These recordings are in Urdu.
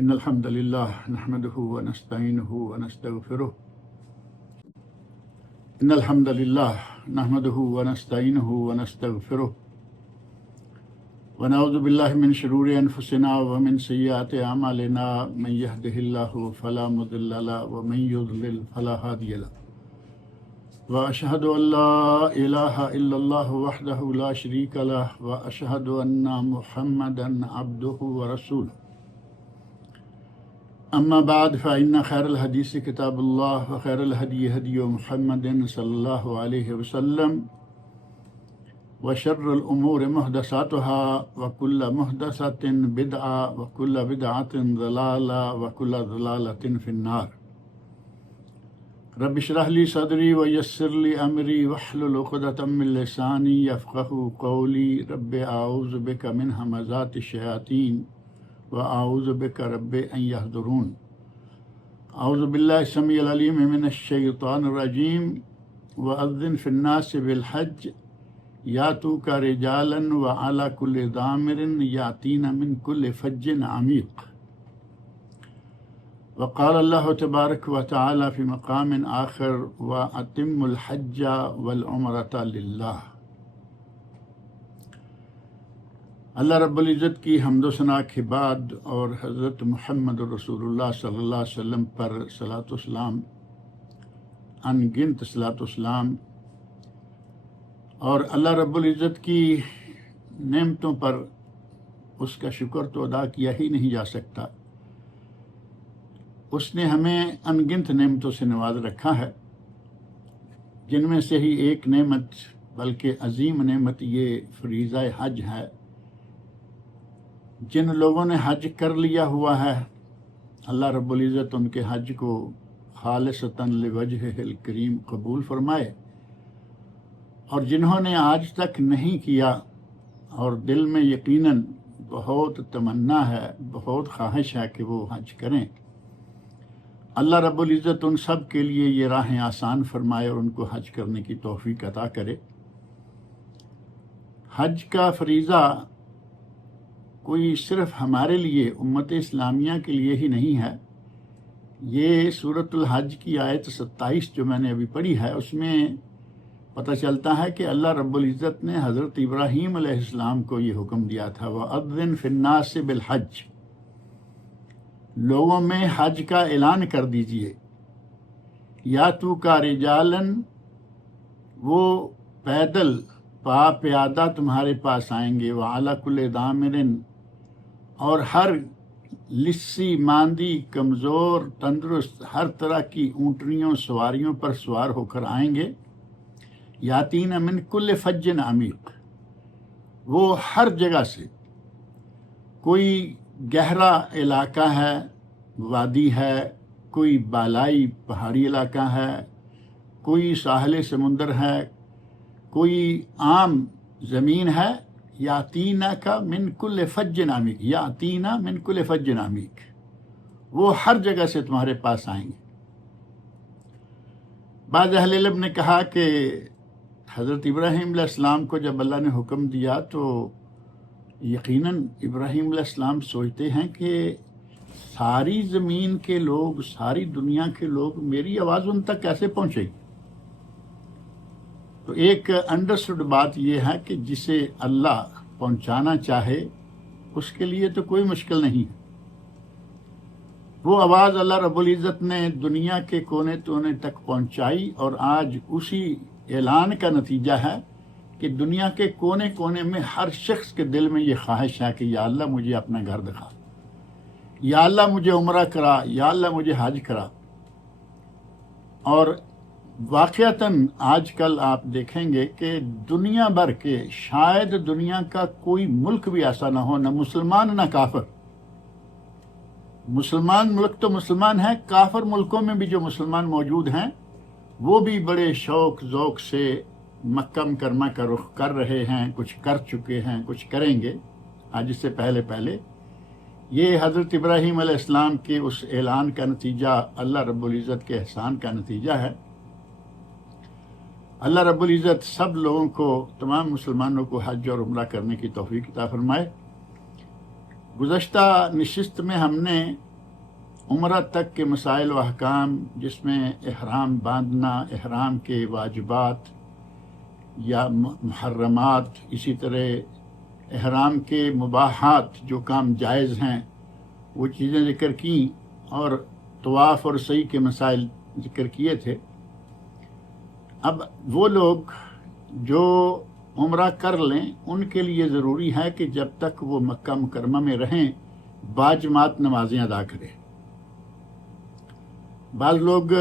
إن الحمد لله نحمده ونستعينه ونستغفره إن الحمد لله نحمده ونستعينه ونستغفره ونعوذ بالله من شرور أنفسنا ومن سيئات أعمالنا من يهده الله فلا مضل له ومن يضلل فلا هادي له وأشهد أن لا إله إلا الله وحده لا شريك له وأشهد أن محمدا عبده ورسوله أما بعد فإن خير الحديث كتاب الله وخير الهدي هدي محمد صلى الله عليه وسلم وشر الأمور محدثاتها وكل محدثة بدعة وكل بدعة ضلالة وكل ضلالة في النار رب اشرح لي صدري ويسر لي أمري واحلل عقدة من لساني يفقهوا قولي رب أعوذ بك من همزات الشياطين وأعوذ بك رب أن يحضرون أعوذ بالله السميع العليم من الشيطان الرجيم وأذن في الناس بالحج يأتوك رجالا وعلى كل ضامر يأتين من كل فج عميق وقال الله تبارك وتعالى في مقام آخر وأتم الحج والعمرة لله۔ اللہ رب العزت کی حمد و ثنا کے بعد اور حضرت محمد رسول اللہ صلی اللہ علیہ وسلم پر صلاۃ و سلام، ان گنت صلاۃ و سلام، اور اللہ رب العزت کی نعمتوں پر اس کا شکر تو ادا کیا ہی نہیں جا سکتا۔ اس نے ہمیں ان گنت نعمتوں سے نواز رکھا ہے، جن میں سے ہی ایک نعمت بلکہ عظیم نعمت یہ فریضہ حج ہے۔ جن لوگوں نے حج کر لیا ہوا ہے، اللہ رب العزت ان کے حج کو خالصتاً لوجہہ الکریم قبول فرمائے، اور جنہوں نے آج تک نہیں کیا اور دل میں یقیناً بہت تمنا ہے، بہت خواہش ہے کہ وہ حج کریں، اللہ رب العزت ان سب کے لیے یہ راہیں آسان فرمائے اور ان کو حج کرنے کی توفیق عطا کرے۔ حج کا فریضہ کوئی صرف ہمارے لیے امت اسلامیہ کے لیے ہی نہیں ہے۔ یہ سورۃ الحج کی آیت 27 جو میں نے ابھی پڑھی ہے، اس میں پتہ چلتا ہے کہ اللہ رب العزت نے حضرت ابراہیم علیہ السلام کو یہ حکم دیا تھا، وَأَذِّن فِي النَّاسِ بِالْحَجِّ، لوگوں میں حج کا اعلان کر دیجئے، یاتوک رجالاً، وہ پیدل پا پیادہ تمہارے پاس آئیں گے، وعلی کل ضامر، اور ہر لسی، ماندی، کمزور، تندرست، ہر طرح کی اونٹنیوں، سواریوں پر سوار ہو کر آئیں گے، یاتین من کل فج عمیق، وہ ہر جگہ سے، کوئی گہرا علاقہ ہے، وادی ہے، کوئی بالائی پہاڑی علاقہ ہے، کوئی ساحل سمندر ہے، کوئی عام زمین ہے، یاتینا کا من کل فج عمیق، یاتینا من کل فج عمیق، وہ ہر جگہ سے تمہارے پاس آئیں گے۔ بعض اہل علم نے کہا کہ حضرت ابراہیم علیہ السلام کو جب اللہ نے حکم دیا تو یقیناً ابراہیم علیہ السلام سوچتے ہیں کہ ساری زمین کے لوگ، ساری دنیا کے لوگ، میری آواز ان تک کیسے پہنچے گی؟ تو ایک انڈرسٹوڈ بات یہ ہے کہ جسے اللہ پہنچانا چاہے اس کے لیے تو کوئی مشکل نہیں ہے۔ وہ آواز اللہ رب العزت نے دنیا کے کونے کونے تک پہنچائی، اور آج اسی اعلان کا نتیجہ ہے کہ دنیا کے کونے کونے میں ہر شخص کے دل میں یہ خواہش ہے کہ یا اللہ مجھے اپنا گھر دکھا، یا اللہ مجھے عمرہ کرا، یا اللہ مجھے حج کرا۔ اور واقعتاً آج کل آپ دیکھیں گے کہ دنیا بھر کے، شاید دنیا کا کوئی ملک بھی ایسا نہ ہو، نہ مسلمان نہ کافر، مسلمان ملک تو مسلمان ہیں، کافر ملکوں میں بھی جو مسلمان موجود ہیں وہ بھی بڑے شوق ذوق سے مکہ مکرمہ کا رخ کر رہے ہیں، کچھ کر چکے ہیں، کچھ کریں گے۔ آج اس سے پہلے یہ حضرت ابراہیم علیہ السلام کے اس اعلان کا نتیجہ، اللہ رب العزت کے احسان کا نتیجہ ہے۔ اللہ رب العزت سب لوگوں کو، تمام مسلمانوں کو حج اور عمرہ کرنے کی توفیق عطا فرمائے۔ گزشتہ نشست میں ہم نے عمرہ تک کے مسائل و احکام، جس میں احرام باندھنا، احرام کے واجبات یا محرمات، اسی طرح احرام کے مباحات جو کام جائز ہیں وہ چیزیں ذکر کیں، اور طواف اور سعی کے مسائل ذکر کیے تھے۔ اب وہ لوگ جو عمرہ کر لیں ان کے لیے ضروری ہے کہ جب تک وہ مکہ مکرمہ میں رہیں باجماعت نمازیں ادا کریں۔ بعض لوگ،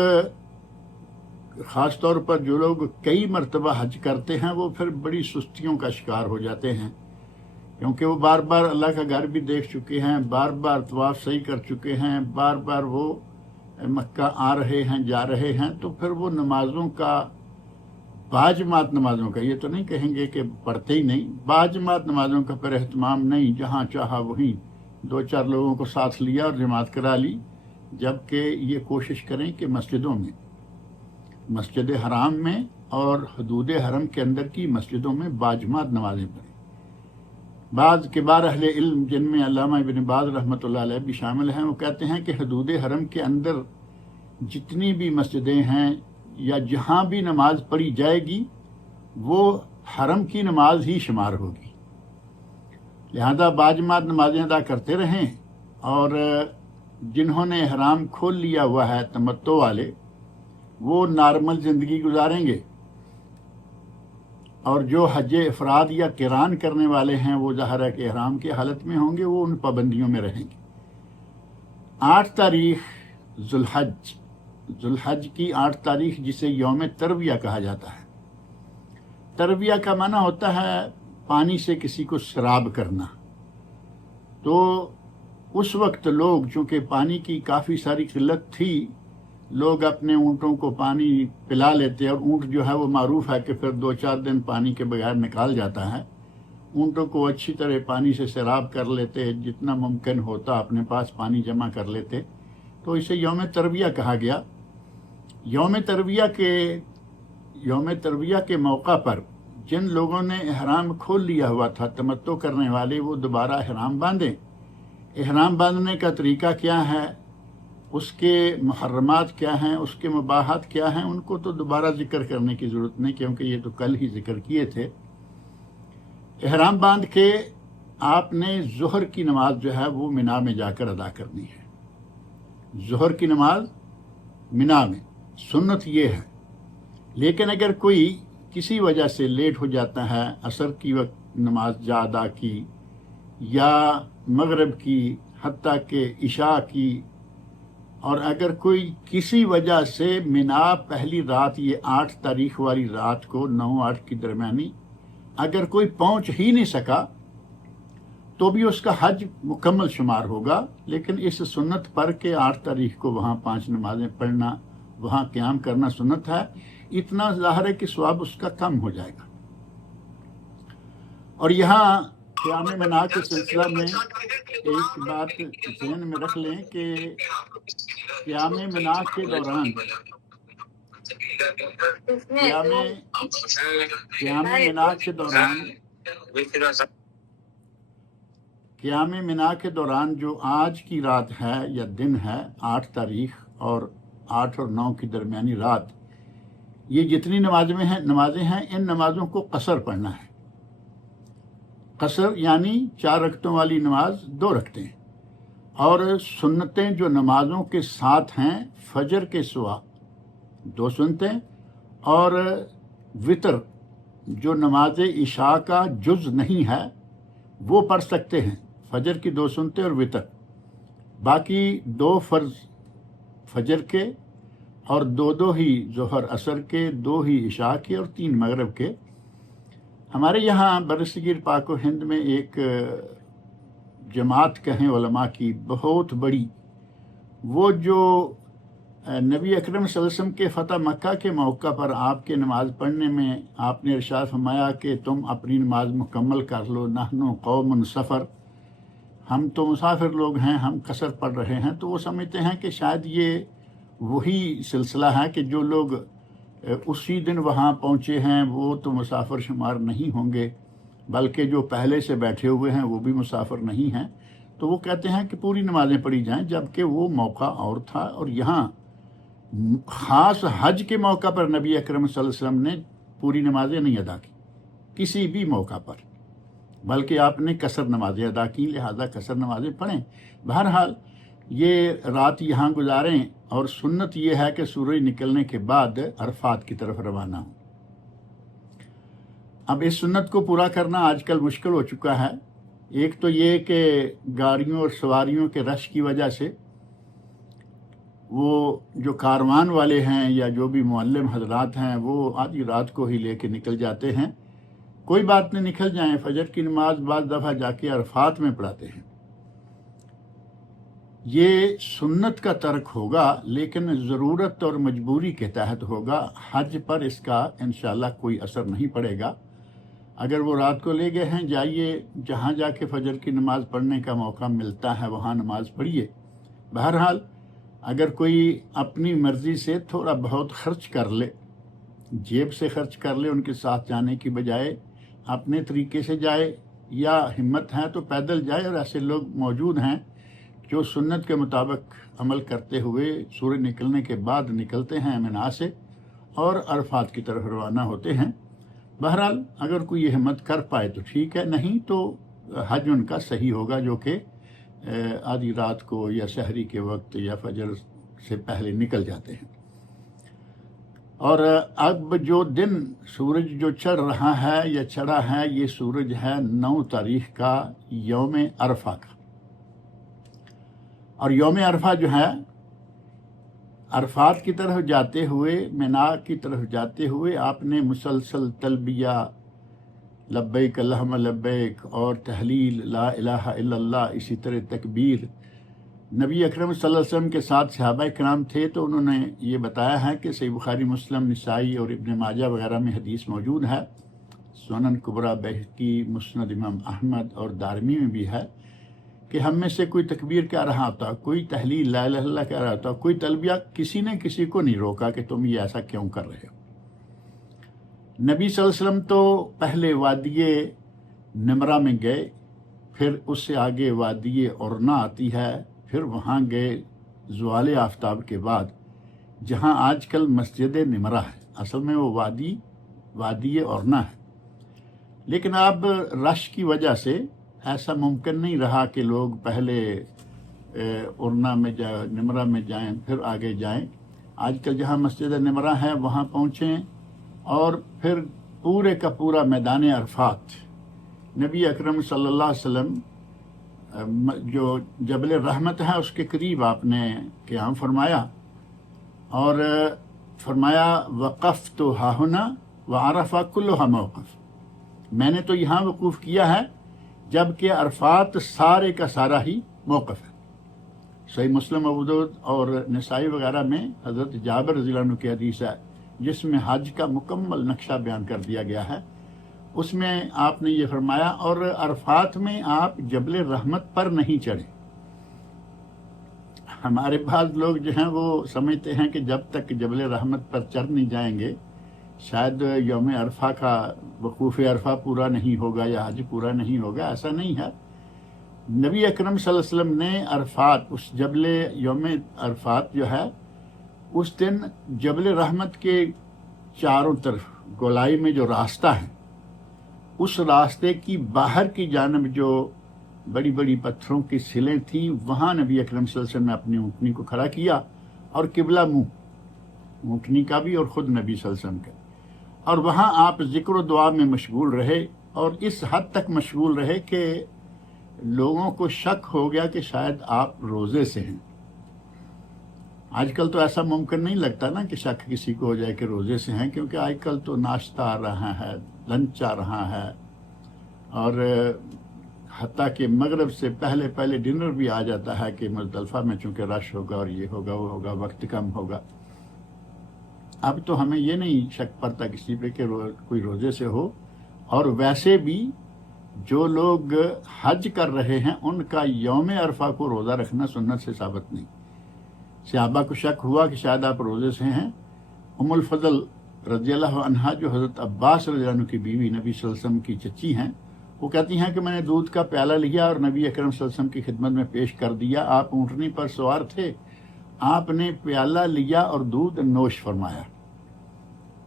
خاص طور پر جو لوگ کئی مرتبہ حج کرتے ہیں، وہ پھر بڑی سستیوں کا شکار ہو جاتے ہیں، کیونکہ وہ بار بار اللہ کا گھر بھی دیکھ چکے ہیں، بار بار طواف صحیح کر چکے ہیں، بار بار وہ مکہ آ رہے ہیں، جا رہے ہیں، تو پھر وہ نمازوں کا، باجماعت نمازوں کا، یہ تو نہیں کہیں گے کہ پڑھتے ہی نہیں، باجماعت نمازوں کا پھر اہتمام نہیں، جہاں چاہا وہیں 2-4 لوگوں کو ساتھ لیا اور جماعت کرا لی، جبکہ یہ کوشش کریں کہ مسجدوں میں، مسجد حرام میں اور حدود حرم کے اندر کی مسجدوں میں باجماعت نمازیں پڑھیں۔ بعض کبار اہل علم، جن میں علامہ ابن باز رحمۃ اللہ علیہ بھی شامل ہیں، وہ کہتے ہیں کہ حدود حرم کے اندر جتنی بھی مسجدیں ہیں یا جہاں بھی نماز پڑھی جائے گی وہ حرم کی نماز ہی شمار ہوگی، لہذا باجماعت نمازیں ادا کرتے رہیں، اور جنہوں نے احرام کھول لیا ہوا ہے تمتع والے، وہ نارمل زندگی گزاریں گے، اور جو حج افراد یا قران کرنے والے ہیں وہ ظاہر ہے کہ احرام کی حالت میں ہوں گے، وہ ان پابندیوں میں رہیں گے۔ 8 تاریخ ذوالحج کی 8 تاریخ، جسے یوم ترویہ کہا جاتا ہے۔ ترویہ کا معنی ہوتا ہے پانی سے کسی کو سیراب کرنا، تو اس وقت لوگ، چونکہ پانی کی کافی ساری قلت تھی، لوگ اپنے اونٹوں کو پانی پلا لیتے، اور اونٹ جو ہے وہ معروف ہے کہ پھر 2-4 دن پانی کے بغیر نکال جاتا ہے، اونٹوں کو اچھی طرح پانی سے سیراب کر لیتے، جتنا ممکن ہوتا اپنے پاس پانی جمع کر لیتے، تو اسے یوم ترویہ کہا گیا۔ یوم ترویہ کے موقع پر جن لوگوں نے احرام کھول لیا ہوا تھا، تمتع کرنے والے، وہ دوبارہ احرام باندھیں۔ احرام باندھنے کا طریقہ کیا ہے، اس کے محرمات کیا ہیں، اس کے مباحات کیا ہیں، ان کو تو دوبارہ ذکر کرنے کی ضرورت نہیں، کیونکہ یہ تو کل ہی ذکر کیے تھے۔ احرام باندھ کے آپ نے ظہر کی نماز جو ہے وہ منا میں جا کر ادا کرنی ہے۔ ظہر کی نماز منا میں، سنت یہ ہے، لیکن اگر کوئی کسی وجہ سے لیٹ ہو جاتا ہے، عصر کی وقت نماز جا ادا کی یا مغرب کی، حتیٰ کہ عشاء کی، اور اگر کوئی کسی وجہ سے منا پہلی رات، یہ 8 تاریخ والی رات کو 9-8 کی درمیانی اگر کوئی پہنچ ہی نہیں سکا تو بھی اس کا حج مکمل شمار ہوگا، لیکن اس سنت پر کہ 8 تاریخ کو وہاں 5 نمازیں پڑھنا، وہاں قیام کرنا سنت ہے، اتنا ظاہر ہے کہ ثواب اس کا کم ہو جائے گا۔ اور یہاں قیام منا کے سلسلہ میں ایک بات ذہن میں رکھ لیں کہ قیام منا کے دوران قیام منا کے دوران جو آج کی رات ہے یا دن ہے، 8 تاریخ اور 8 اور 9 کی درمیانی رات، یہ جتنی نمازیں ہیں، ان نمازوں کو قصر پڑھنا ہے۔ قصر یعنی 4 رکعتوں والی نماز 2 رکعتیں، اور سنتیں جو نمازوں کے ساتھ ہیں، فجر کے سوا 2 سنتیں، اور وطر جو نماز عشاء کا جز نہیں ہے وہ پڑھ سکتے ہیں، فجر کی 2 سنتیں اور وطر، باقی 2 فرض فجر کے، اور 2 ہی ظہر عصر کے، 2 ہی عشاء کے، اور 3 مغرب کے۔ ہمارے یہاں برصغیر پاک و ہند میں ایک جماعت کہیں علماء کی بہت بڑی، وہ جو نبی اکرم صلی اللہ علیہ وسلم کے فتح مکہ کے موقع پر آپ کے نماز پڑھنے میں آپ نے ارشاد فرمایا کہ تم اپنی نماز مکمل کر لو، نحن قوم سفر، ہم تو مسافر لوگ ہیں، ہم قصر پڑھ رہے ہیں، تو وہ سمجھتے ہیں کہ شاید یہ وہی سلسلہ ہے کہ جو لوگ اسی دن وہاں پہنچے ہیں وہ تو مسافر شمار نہیں ہوں گے، بلکہ جو پہلے سے بیٹھے ہوئے ہیں وہ بھی مسافر نہیں ہیں۔ تو وہ کہتے ہیں کہ پوری نمازیں پڑھی جائیں، جبکہ وہ موقع اور تھا، اور یہاں خاص حج کے موقع پر نبی اکرم صلی اللہ علیہ وسلم نے پوری نمازیں نہیں ادا کی کسی بھی موقع پر، بلکہ آپ نے قصر نمازیں ادا کی، لہذا قصر نمازیں پڑھیں۔ بہرحال یہ رات یہاں گزاریں، اور سنت یہ ہے کہ سورج نکلنے کے بعد عرفات کی طرف روانہ ہوں۔ اب اس سنت کو پورا کرنا آج کل مشکل ہو چکا ہے۔ ایک تو یہ کہ گاڑیوں اور سواریوں کے رش کی وجہ سے وہ جو کاروان والے ہیں یا جو بھی معلم حضرات ہیں وہ آدھی رات کو ہی لے کے نکل جاتے ہیں۔ کوئی بات نہیں، نکل جائیں، فجر کی نماز بعض دفعہ جا کے عرفات میں پڑھاتے ہیں۔ یہ سنت کا ترک ہوگا، لیکن ضرورت اور مجبوری کے تحت ہوگا۔ حج پر اس کا انشاءاللہ کوئی اثر نہیں پڑے گا۔ اگر وہ رات کو لے گئے ہیں، جائیے جہاں جا کے فجر کی نماز پڑھنے کا موقع ملتا ہے وہاں نماز پڑھیے۔ بہرحال اگر کوئی اپنی مرضی سے تھوڑا بہت خرچ کر لے، جیب سے خرچ کر لے، ان کے ساتھ جانے کی بجائے اپنے طریقے سے جائے، یا ہمت ہے تو پیدل جائے، اور ایسے لوگ موجود ہیں جو سنت کے مطابق عمل کرتے ہوئے سورج نکلنے کے بعد نکلتے ہیں منا سے اور عرفات کی طرف روانہ ہوتے ہیں۔ بہرحال اگر کوئی یہ ہمت کر پائے تو ٹھیک ہے، نہیں تو حج ان کا صحیح ہوگا، جو کہ آدھی رات کو یا سحری کے وقت یا فجر سے پہلے نکل جاتے ہیں۔ اور اب جو دن سورج جو چڑھ رہا ہے یا چڑھا ہے، یہ سورج ہے 9 تاریخ کا یوم عرفہ کا، اور یوم عرفہ جو ہے عرفات کی طرف جاتے ہوئے، منا کی طرف جاتے ہوئے آپ نے مسلسل تلبیہ لبیک اللہم لبیک اور تحلیل لا الہ الا اللہ، اسی طرح تکبیر۔ نبی اکرم صلی اللہ علیہ وسلم کے ساتھ صحابہ کرام تھے تو انہوں نے یہ بتایا ہے کہ صحیح بخاری، مسلم، نسائی اور ابن ماجہ وغیرہ میں حدیث موجود ہے، سنن کبریٰ، بہقی، مسند امام احمد اور دارمی میں بھی ہے کہ ہم میں سے کوئی تکبیر کہہ رہا ہوتا، کوئی تحلیل لا الہ الا اللہ کہہ رہا ہوتا، کوئی تلبیہ، کسی نے کسی کو نہیں روکا کہ تم یہ ایسا کیوں کر رہے ہو۔ نبی صلی اللہ علیہ وسلم تو پہلے وادی نمرہ میں گئے، پھر اس سے آگے وادی اورنا آتی ہے، پھر وہاں گئے زوال آفتاب کے بعد، جہاں آج کل مسجد نمرہ ہے، اصل میں وہ وادی اورنا ہے۔ لیکن اب رش کی وجہ سے ایسا ممکن نہیں رہا کہ لوگ پہلے اورنا میں جائیں، نمرہ میں جائیں، پھر آگے جائیں۔ آج کل جہاں مسجد نمرہ ہے وہاں پہنچیں، اور پھر پورے کا پورا میدان عرفات، نبی اکرم صلی اللہ علیہ وسلم جو جبل رحمت ہے اس کے قریب آپ نے قیام فرمایا، اور فرمایا وقفت ہاہنا وعرفہ کلھا موقف، میں نے تو یہاں وقوف کیا ہے جبکہ عرفات سارے کا سارا ہی موقف ہے۔ صحیح مسلم، ابو داؤد اور نسائی وغیرہ میں حضرت جابر رضی اللہ عنہ کی حدیث ہے جس میں حج کا مکمل نقشہ بیان کر دیا گیا ہے۔ اس میں آپ نے یہ فرمایا، اور عرفات میں آپ جبل رحمت پر نہیں چڑھے۔ ہمارے بعض لوگ جو ہیں وہ سمجھتے ہیں کہ جب تک جبل رحمت پر چڑھ نہیں جائیں گے شاید یوم عرفہ کا وقوف عرفہ پورا نہیں ہوگا یا حج پورا نہیں ہوگا۔ ایسا نہیں ہے۔ نبی اکرم صلی اللہ علیہ وسلم نے عرفات، اس جبل یوم عرفات جو ہے، اس دن جبل رحمت کے چاروں طرف گولائی میں جو راستہ ہے، اس راستے کی باہر کی جانب جو بڑی بڑی پتھروں کی سلیں تھیں، وہاں نبی اکرم صلی اللہ علیہ وسلم نے اپنی اونٹنی کو کھڑا کیا، اور قبلہ منہ اونٹنی کا بھی اور خود نبی صلی اللہ علیہ وسلم کا، اور وہاں آپ ذکر و دعا میں مشغول رہے، اور اس حد تک مشغول رہے کہ لوگوں کو شک ہو گیا کہ شاید آپ روزے سے ہیں۔ آج کل تو ایسا ممکن نہیں لگتا نا کہ شک کسی کو ہو جائے کہ روزے سے ہیں، کیونکہ آج کل تو ناشتہ آ رہا ہے، لنچ آ رہا ہے، اور حتیٰ کہ مغرب سے پہلے ڈنر بھی آ جاتا ہے کہ مزدلفہ میں چونکہ رش ہوگا اور یہ ہوگا وہ ہوگا، وقت کم ہوگا۔ اب تو ہمیں یہ نہیں شک پڑتا کسی پہ کہ کوئی روزے سے ہو، اور ویسے بھی جو لوگ حج کر رہے ہیں ان کا یوم عرفہ کو روزہ رکھنا سنت سے ثابت نہیں۔ صحابہ کو شک ہوا کہ شاید آپ روزے سے ہیں۔ ام الفضل رضی اللہ عنہا، جو حضرت عباس رضی اللہ عنہ کی بیوی، نبی صلی اللہ علیہ وسلم کی چچی ہیں، وہ کہتی ہیں کہ میں نے دودھ کا پیالہ لیا اور نبی اکرم صلی اللہ علیہ وسلم کی خدمت میں پیش کر دیا. آپ اونٹنی پر سوار تھے, آپ نے پیالہ لیا اور دودھ نوش فرمایا.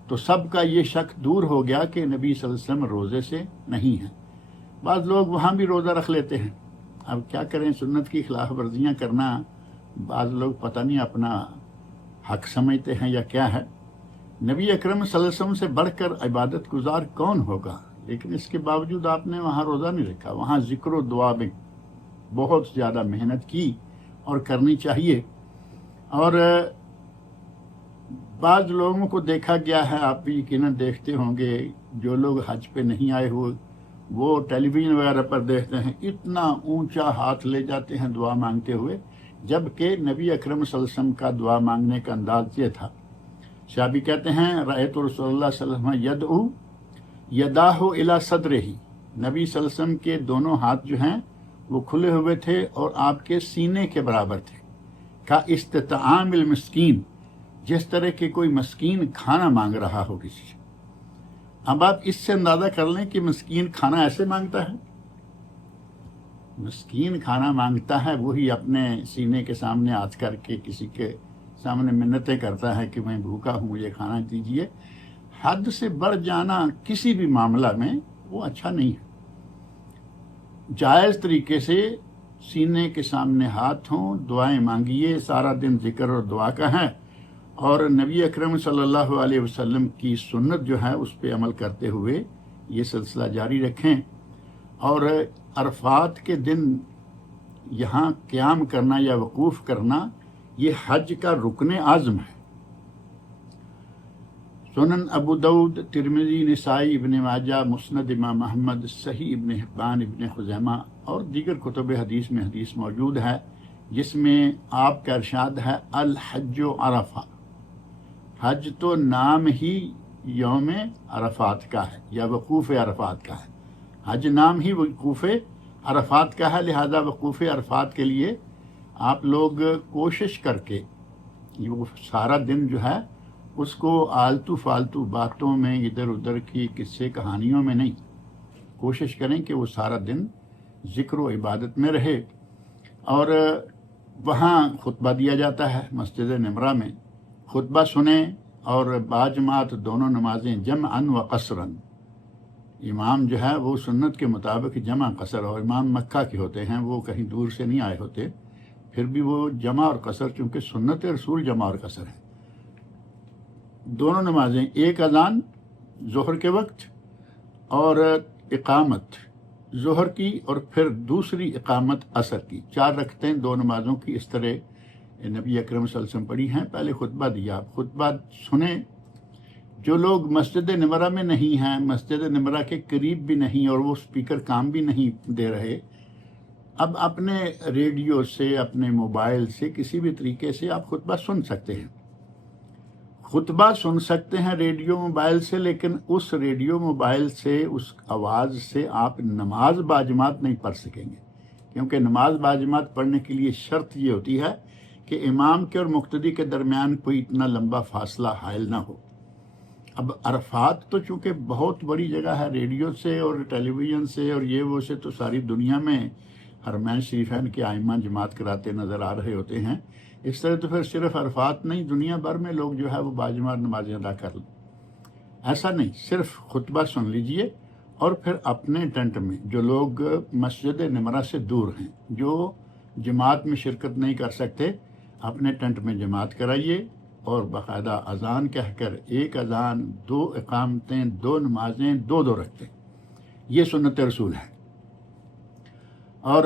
تو سب کا یہ شک دور ہو گیا کہ نبی صلی اللہ علیہ وسلم روزے سے نہیں ہیں. بعض لوگ وہاں بھی روزہ رکھ لیتے ہیں. اب کیا کریں, سنت کی خلاف ورزیاں کرنا بعض لوگ پتہ نہیں اپنا حق سمجھتے ہیں یا کیا ہے. نبی اکرم صلی اللہ علیہ وسلم سے بڑھ کر عبادت گزار کون ہوگا؟ لیکن اس کے باوجود آپ نے وہاں روزہ نہیں رکھا. وہاں ذکر و دعا میں بہت زیادہ محنت کی اور کرنی چاہیے. اور بعض لوگوں کو دیکھا گیا ہے, آپ بھی یقیناً دیکھتے ہوں گے, جو لوگ حج پہ نہیں آئے ہوئے وہ ٹیلی ویژن وغیرہ پر دیکھتے ہیں, اتنا اونچا ہاتھ لے جاتے ہیں دعا مانگتے ہوئے, جبکہ نبی اکرم صلی اللہ علیہ وسلم کا دعا مانگنے کا انداز یہ تھا. صحابی کہتے ہیں رأیت رسول اللہ صلی اللہ علیہ وسلم یدعو یداہ الی صدرہ, نبی صلی اللہ علیہ وسلم کے دونوں ہاتھ جو ہیں وہ کھلے ہوئے تھے اور آپ کے سینے کے برابر تھے. کا استطعام المسکین, جس طرح کہ کوئی مسکین کھانا مانگ رہا ہو کسی سے. اب آپ اس سے اندازہ کر لیں کہ مسکین کھانا ایسے مانگتا ہے. مسکین کھانا مانگتا ہے وہی اپنے سینے کے سامنے ہاتھ کر کے کسی کے سامنے منتیں کرتا ہے کہ میں بھوکا ہوں, مجھے کھانا دیجیے. حد سے بڑھ جانا کسی بھی معاملہ میں وہ اچھا نہیں ہے. جائز طریقے سے سینے کے سامنے ہاتھ ہوں, دعائیں مانگیے. سارا دن ذکر اور دعا کا ہے, اور نبی اکرم صلی اللہ علیہ وسلم کی سنت جو ہے اس پہ عمل کرتے ہوئے یہ سلسلہ جاری رکھیں. اور عرفات کے دن یہاں قیام کرنا یا وقوف کرنا یہ حج کا رکن اعظم ہے. سنن ابو داؤد, ترمذی, نسائی, ابن ماجہ, مسند امام احمد, صحیح ابن حبان, ابن خزیمہ اور دیگر کتب حدیث میں حدیث موجود ہے جس میں آپ کا ارشاد ہے الحج عرفہ. حج تو نام ہی یوم عرفات کا ہے یا وقوف عرفات کا ہے. حج نام ہی وقوف عرفات کا ہے, لہذا وقوف عرفات کے لیے آپ لوگ کوشش کر کے وہ سارا دن جو ہے اس کو آلتو فالتو باتوں میں, ادھر ادھر کی قصے کہانیوں میں نہیں, کوشش کریں کہ وہ سارا دن ذکر و عبادت میں رہے. اور وہاں خطبہ دیا جاتا ہے مسجد نمرہ میں, خطبہ سنیں اور باجماعت دونوں نمازیں جمعاً و قصراً. امام جو ہے وہ سنت کے مطابق جمع قصر, اور امام مکہ کے ہوتے ہیں, وہ کہیں دور سے نہیں آئے ہوتے, پھر بھی وہ جمع اور قصر, چونکہ سنت رسول جمع اور قصر ہے. دونوں نمازیں, ایک اذان ظہر کے وقت اور اقامت ظہر کی, اور پھر دوسری اقامت عصر کی. 4 رکعتیں دو نمازوں کی اس طرح نبی اکرم صلی اللہ علیہ وسلم پڑھی ہیں. پہلے خطبہ دیا, آپ خطبہ سنیں. جو لوگ مسجد نمرہ میں نہیں ہیں, مسجد نمرہ کے قریب بھی نہیں, اور وہ سپیکر کام بھی نہیں دے رہے, اب اپنے ریڈیو سے, اپنے موبائل سے, کسی بھی طریقے سے آپ خطبہ سن سکتے ہیں. خطبہ سن سکتے ہیں ریڈیو موبائل سے, لیکن اس ریڈیو موبائل سے, اس آواز سے آپ نماز باجماعت نہیں پڑھ سکیں گے, کیونکہ نماز باجماعت پڑھنے کے لیے شرط یہ ہوتی ہے کہ امام کے اور مقتدی کے درمیان کوئی اتنا لمبا فاصلہ حائل نہ ہو. اب عرفات تو چونکہ بہت بڑی جگہ ہے, ریڈیو سے اور ٹیلی ویژن سے اور یہ وہ سے تو ساری دنیا میں حرمین شریفین کے ائمہ جماعت کراتے نظر آ رہے ہوتے ہیں. اس طرح تو پھر صرف عرفات نہیں, دنیا بھر میں لوگ جو ہے وہ باجماعت نمازیں ادا کر لیں. ایسا نہیں, صرف خطبہ سن لیجئے اور پھر اپنے ٹینٹ میں, جو لوگ مسجد نمرہ سے دور ہیں, جو جماعت میں شرکت نہیں کر سکتے, اپنے ٹینٹ میں جماعت کرائیے اور باقاعدہ اذان کہہ کر, ایک اذان, 2 اقامتیں, 2 نمازیں, 2 رکھتے. یہ سنت رسول ہے. اور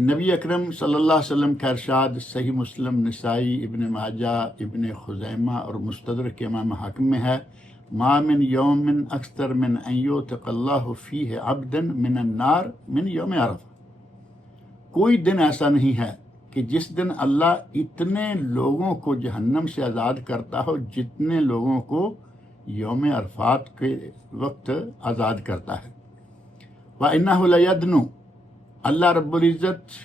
نبی اکرم صلی اللہ علیہ وسلم کا ارشاد صحیح مسلم, نسائی, ابن ماجہ, ابن خزیمہ اور مستدرک امام حاکم میں ہے, ما من یوم اکثر من ان یعتق اللہ فیہ عبدا من النار من یوم عرفہ. کوئی دن ایسا نہیں ہے کہ جس دن اللہ اتنے لوگوں کو جہنم سے آزاد کرتا ہو جتنے لوگوں کو یوم عرفات کے وقت آزاد کرتا ہے. وَإِنَّهُ لَيَدْنُ, اللہ رب العزت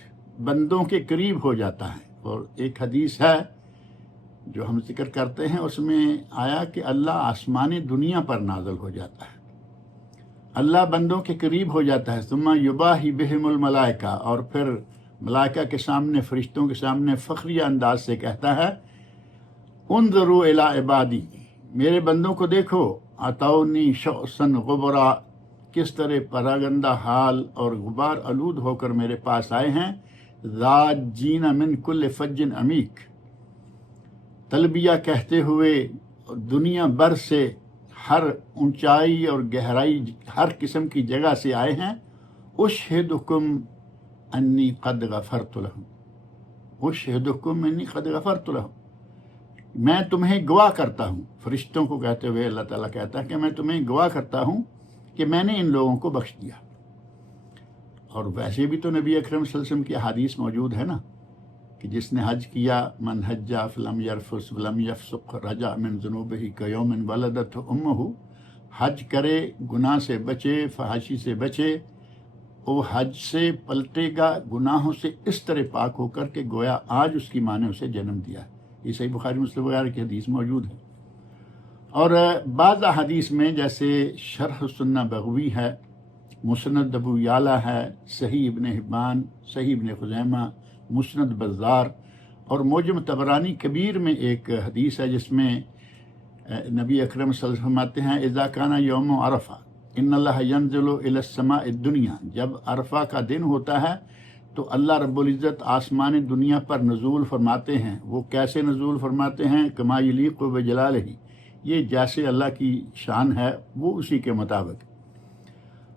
بندوں کے قریب ہو جاتا ہے. اور ایک حدیث ہے جو ہم ذکر کرتے ہیں, اس میں آیا کہ اللہ آسمانی دنیا پر نازل ہو جاتا ہے. اللہ بندوں کے قریب ہو جاتا ہے، ثم یباہی بہم الملائکہ، اور پھر ملائکہ کے سامنے، فرشتوں کے سامنے فخریہ انداز سے کہتا ہے انظروا الی عبادی، میرے بندوں کو دیکھو، اتونی شعثا غبرا، کس طرح پراگندہ حال اور غبار آلود ہو کر میرے پاس آئے ہیں، ذاجین من کل فج عمیق، تلبیہ کہتے ہوئے دنیا بھر سے، ہر اونچائی اور گہرائی، ہر قسم کی جگہ سے آئے ہیں، اشہدکم انی قد غفرت لہم، اشہدکم انی قد غفرت لہم، میں تمہیں گواہ کرتا ہوں، فرشتوں کو کہتے ہوئے اللہ تعالیٰ کہتا ہے کہ میں تمہیں گواہ کرتا ہوں کہ میں نے ان لوگوں کو بخش دیا۔ اور ویسے بھی تو نبی اکرم صلی اللہ علیہ وسلم کی حدیث موجود ہے نا کہ جس نے حج کیا، من حج فلم یرفث ولم یفسق رجع من ذنوبہ کیوم ولدتہ امہ، حج کرے، گناہ سے بچے، فحاشی سے بچے، وہ حج سے پلٹے گا گناہوں سے اس طرح پاک ہو کر کے گویا آج اس کی ماں نے اسے جنم دیا ہے۔ یہ صحیح بخاری مسلم وغیرہ کی حدیث موجود ہے۔ اور بعض احادیث میں جیسے شرح سنہ بغوی ہے، مسند ابو یعلا ہے، صحیح ابن حبان، صحیح ابن خزیمہ، مسند بزار، اور معجم طبرانی کبیر میں ایک حدیث ہے جس میں نبی اکرم صلی اللہ علیہ وسلم فرماتے ہیں اذا کان یوم عرفہ ان اللہ ینزل الی السماء الدنیا، جب عرفہ کا دن ہوتا ہے تو اللہ رب العزت آسمان دنیا پر نزول فرماتے ہیں۔ وہ کیسے نزول فرماتے ہیں؟ کما یلیق بجلالہ، یہ جیسے اللہ کی شان ہے وہ اسی کے مطابق۔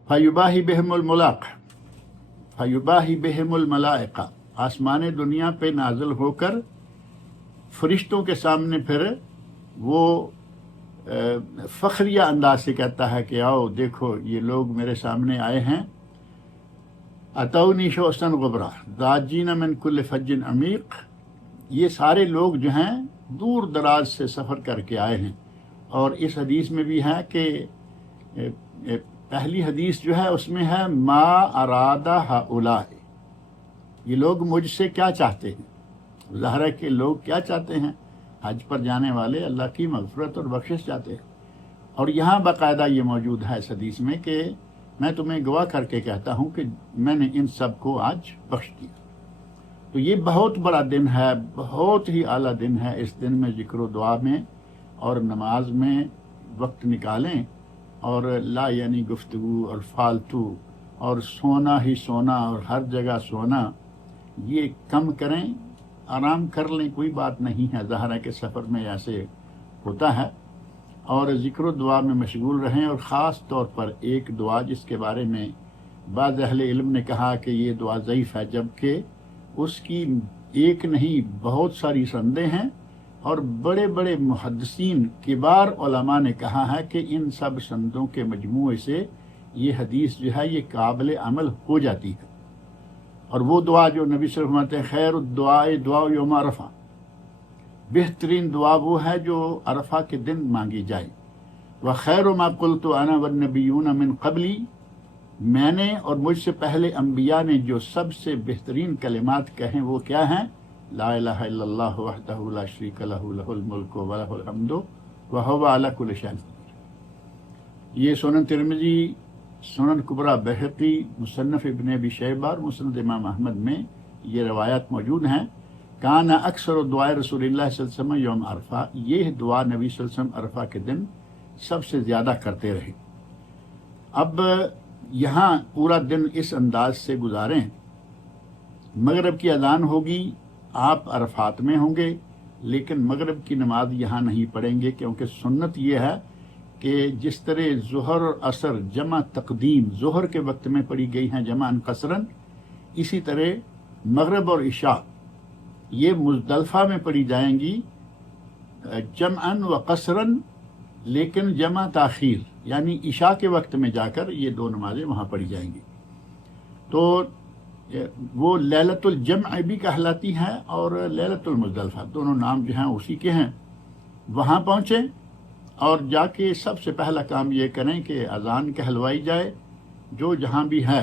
فیباہی بہم الملاق، فیباہی بہم الملائکہ، آسمان دنیا پہ نازل ہو کر فرشتوں کے سامنے پھر وہ فخریہ انداز سے کہتا ہے کہ آؤ دیکھو یہ لوگ میرے سامنے آئے ہیں، اتونی شعثا غبرا ذاجین من کل فج عمیق، یہ سارے لوگ جو ہیں دور دراز سے سفر کر کے آئے ہیں۔ اور اس حدیث میں بھی ہے کہ پہلی حدیث جو ہے اس میں ہے ما ارادہ ہؤلاء، یہ لوگ مجھ سے کیا چاہتے ہیں؟ ظاہر ہے کہ لوگ کیا چاہتے ہیں؟ حج پر جانے والے اللہ کی مغفرت اور بخشش چاہتے ہیں۔ اور یہاں باقاعدہ یہ موجود ہے اس حدیث میں کہ میں تمہیں گواہ کر کے کہتا ہوں کہ میں نے ان سب کو آج بخش دیا۔ تو یہ بہت بڑا دن ہے، بہت ہی اعلیٰ دن ہے۔ اس دن میں ذکر و دعا میں اور نماز میں وقت نکالیں، اور لا یعنی گفتگو اور فالتو اور سونا ہی سونا اور ہر جگہ سونا یہ کم کریں، آرام کر لیں، کوئی بات نہیں ہے، ظاہر ہے کہ سفر میں ایسے ہوتا ہے۔ اور ذکر و دعا میں مشغول رہیں، اور خاص طور پر ایک دعا جس کے بارے میں بعض اہل علم نے کہا کہ یہ دعا ضعیف ہے، جبکہ اس کی ایک نہیں بہت ساری سندیں ہیں، اور بڑے بڑے محدثین کبار علماء نے کہا ہے کہ ان سب سندوں کے مجموعے سے یہ حدیث جو ہے یہ قابل عمل ہو جاتی ہے۔ اور وہ دعا جو نبی صلی اللہ علیہ وسلم فرماتے ہیں خیر الدعاء دعاء یوم عرفہ، بہترین دعا وہ ہے جو عرفہ کے دن مانگی جائے۔ وخیر ما قلت انا والنبیون من قبلی، میں نے اور مجھ سے پہلے انبیاء نے جو سب سے بہترین کلمات کہیں وہ کیا ہیں؟ لا الہ الا اللہ وحدہ لا شریک لہ لہ الملک ولہ الحمد وہو علی کل شیء قدیر۔ یہ سنن ترمذی، سنن کبریٰ بہقی، مصنف ابن ابی شیبہ اور مسند امام احمد میں یہ روایات موجود ہیں۔ کان اکثر دعائے رسول اللہ صلی اللہ علیہ وسلم یوم عرفہ، یہ دعا نبی صلی اللہ علیہ وسلم عرفہ کے دن سب سے زیادہ کرتے رہے۔ اب یہاں پورا دن اس انداز سے گزاریں، مغرب کی اذان ہوگی، آپ عرفات میں ہوں گے، لیکن مغرب کی نماز یہاں نہیں پڑھیں گے، کیونکہ سنت یہ ہے کہ جس طرح ظہر اور عصر جمع تقدیم ظہر کے وقت میں پڑھی گئی ہیں جمع قصراً، اسی طرح مغرب اور عشاء یہ مزدلفہ میں پڑھی جائیں گی جمعاً و قصراً، لیکن جمع تاخیر، یعنی عشاء کے وقت میں جا کر یہ دو نمازیں وہاں پڑھی جائیں گی۔ تو وہ لیلۃ الجمع بھی کہلاتی ہے اور لیلۃ المزدلفہ، دونوں نام جو ہیں اسی کے ہیں۔ وہاں پہنچیں اور جا کے سب سے پہلا کام یہ کریں کہ اذان کہلوائی جائے، جو جہاں بھی ہے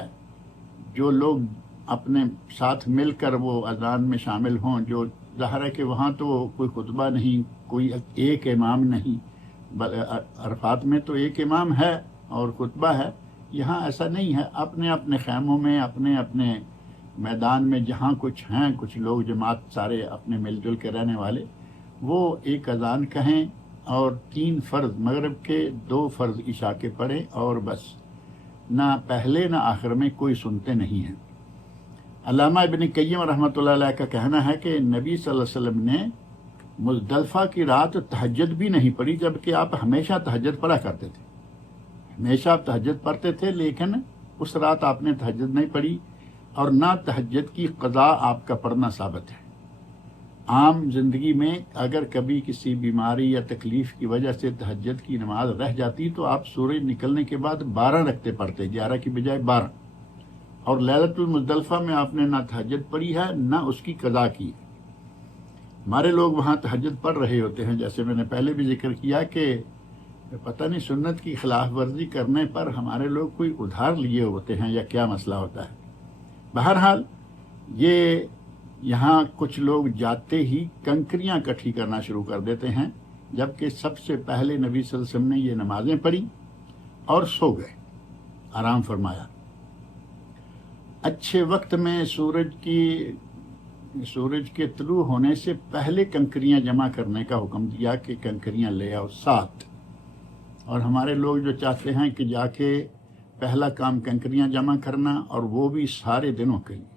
جو لوگ اپنے ساتھ مل کر وہ اذان میں شامل ہوں، جو ظاہر ہے کہ وہاں تو کوئی خطبہ نہیں، کوئی ایک امام نہیں، عرفات میں تو ایک امام ہے اور خطبہ ہے، یہاں ایسا نہیں ہے، اپنے اپنے خیموں میں، اپنے اپنے میدان میں جہاں کچھ ہیں، کچھ لوگ جماعت سارے اپنے مل جل کے رہنے والے، وہ ایک اذان کہیں اور 3 فرض مغرب کے، 2 فرض عشاء کے پڑھیں، اور بس نہ پہلے نہ آخر میں کوئی سنتے نہیں ہیں۔ علامہ ابن قیم رحمۃ اللہ علیہ کا کہنا ہے کہ نبی صلی اللہ علیہ وسلم نے مزدلفہ کی رات تہجد بھی نہیں پڑھی، جبکہ آپ ہمیشہ تہجد پڑھا کرتے تھے، ہمیشہ آپ تہجد پڑھتے تھے، لیکن اس رات آپ نے تہجد نہیں پڑھی، اور نہ تہجد کی قضا آپ کا پڑھنا ثابت ہے۔ عام زندگی میں اگر کبھی کسی بیماری یا تکلیف کی وجہ سے تہجد کی نماز رہ جاتی تو آپ سورج نکلنے کے بعد 12 رکعتیں پڑھتے، 11 کی بجائے 12، اور لیلۃ المزدلفہ میں آپ نے نہ تہجد پڑھی ہے نہ اس کی قضا کی ہے۔ ہمارے لوگ وہاں تہجد پڑھ رہے ہوتے ہیں، جیسے میں نے پہلے بھی ذکر کیا کہ پتہ نہیں سنت کی خلاف ورزی کرنے پر ہمارے لوگ کوئی ادھار لیے ہوتے ہیں یا کیا مسئلہ ہوتا ہے۔ بہرحال یہ یہاں کچھ لوگ جاتے ہی کنکریاں اکٹھی کرنا شروع کر دیتے ہیں، جبکہ سب سے پہلے نبی صلی اللہ علیہ وسلم نے یہ نمازیں پڑھی اور سو گئے، آرام فرمایا۔ اچھے وقت میں سورج کے طلوع ہونے سے پہلے کنکریاں جمع کرنے کا حکم دیا کہ کنکریاں لے آؤ 7، اور ہمارے لوگ جو چاہتے ہیں کہ جا کے پہلا کام کنکریاں جمع کرنا، اور وہ بھی سارے دنوں کے لیے،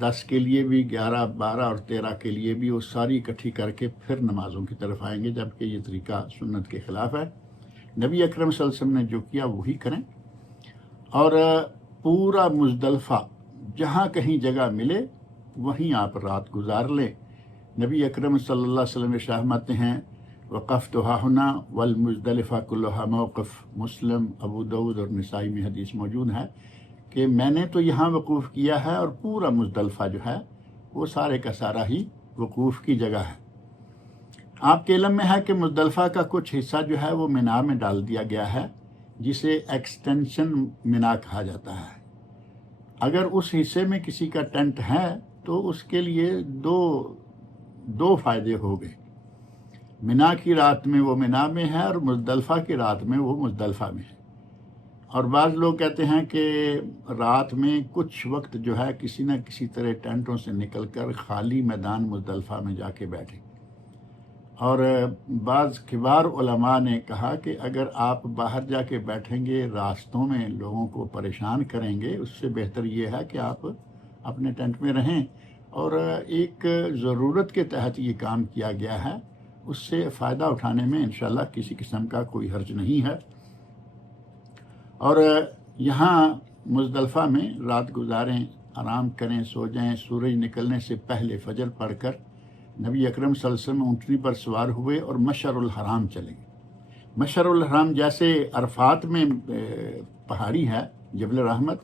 10 کے لیے بھی، 11، 12 اور 13 کے لیے بھی، وہ ساری اکٹھی کر کے پھر نمازوں کی طرف آئیں گے، جبکہ یہ طریقہ سنت کے خلاف ہے۔ نبی اکرم صلی اللہ علیہ وسلم نے جو کیا وہی کریں، اور پورا مزدلفہ جہاں کہیں جگہ ملے وہیں آپ رات گزار لیں۔ نبی اکرم صلی اللہ علیہ وسلم فرماتے ہیں وقفت ہاہنا والمزدلفہ کلھا موقف، مسلم، ابو داؤد اور نسائی میں حدیث موجود ہے کہ میں نے تو یہاں وقوف کیا ہے، اور پورا مزدلفہ جو ہے وہ سارے کا سارا ہی وقوف کی جگہ ہے۔ آپ کے علم میں ہے کہ مزدلفہ کا کچھ حصہ جو ہے وہ مینا میں ڈال دیا گیا ہے، جسے ایکسٹینشن مینا کہا جاتا ہے۔ اگر اس حصے میں کسی کا ٹینٹ ہے تو اس کے لیے دو فائدے ہو گئے، مینا کی رات میں وہ مینا میں ہے، اور مزدلفہ کی رات میں وہ مزدلفہ میں ہے۔ اور بعض لوگ کہتے ہیں کہ رات میں کچھ وقت جو ہے کسی نہ کسی طرح ٹینٹوں سے نکل کر خالی میدان مزدلفہ میں جا کے بیٹھیں، اور بعض کبار علماء نے کہا کہ اگر آپ باہر جا کے بیٹھیں گے، راستوں میں لوگوں کو پریشان کریں گے، اس سے بہتر یہ ہے کہ آپ اپنے ٹینٹ میں رہیں، اور ایک ضرورت کے تحت یہ کام کیا گیا ہے، اس سے فائدہ اٹھانے میں انشاءاللہ کسی قسم کا کوئی حرج نہیں ہے۔ اور یہاں مزدلفہ میں رات گزاریں، آرام کریں، سو جائیں۔ سورج نکلنے سے پہلے فجر پڑھ کر نبی اکرم صلی اللہ علیہ وسلم اونٹنی پر سوار ہوئے اور مشعر الحرام چلے گئے۔ مشعر الحرام جیسے عرفات میں پہاڑی ہے جبل رحمت،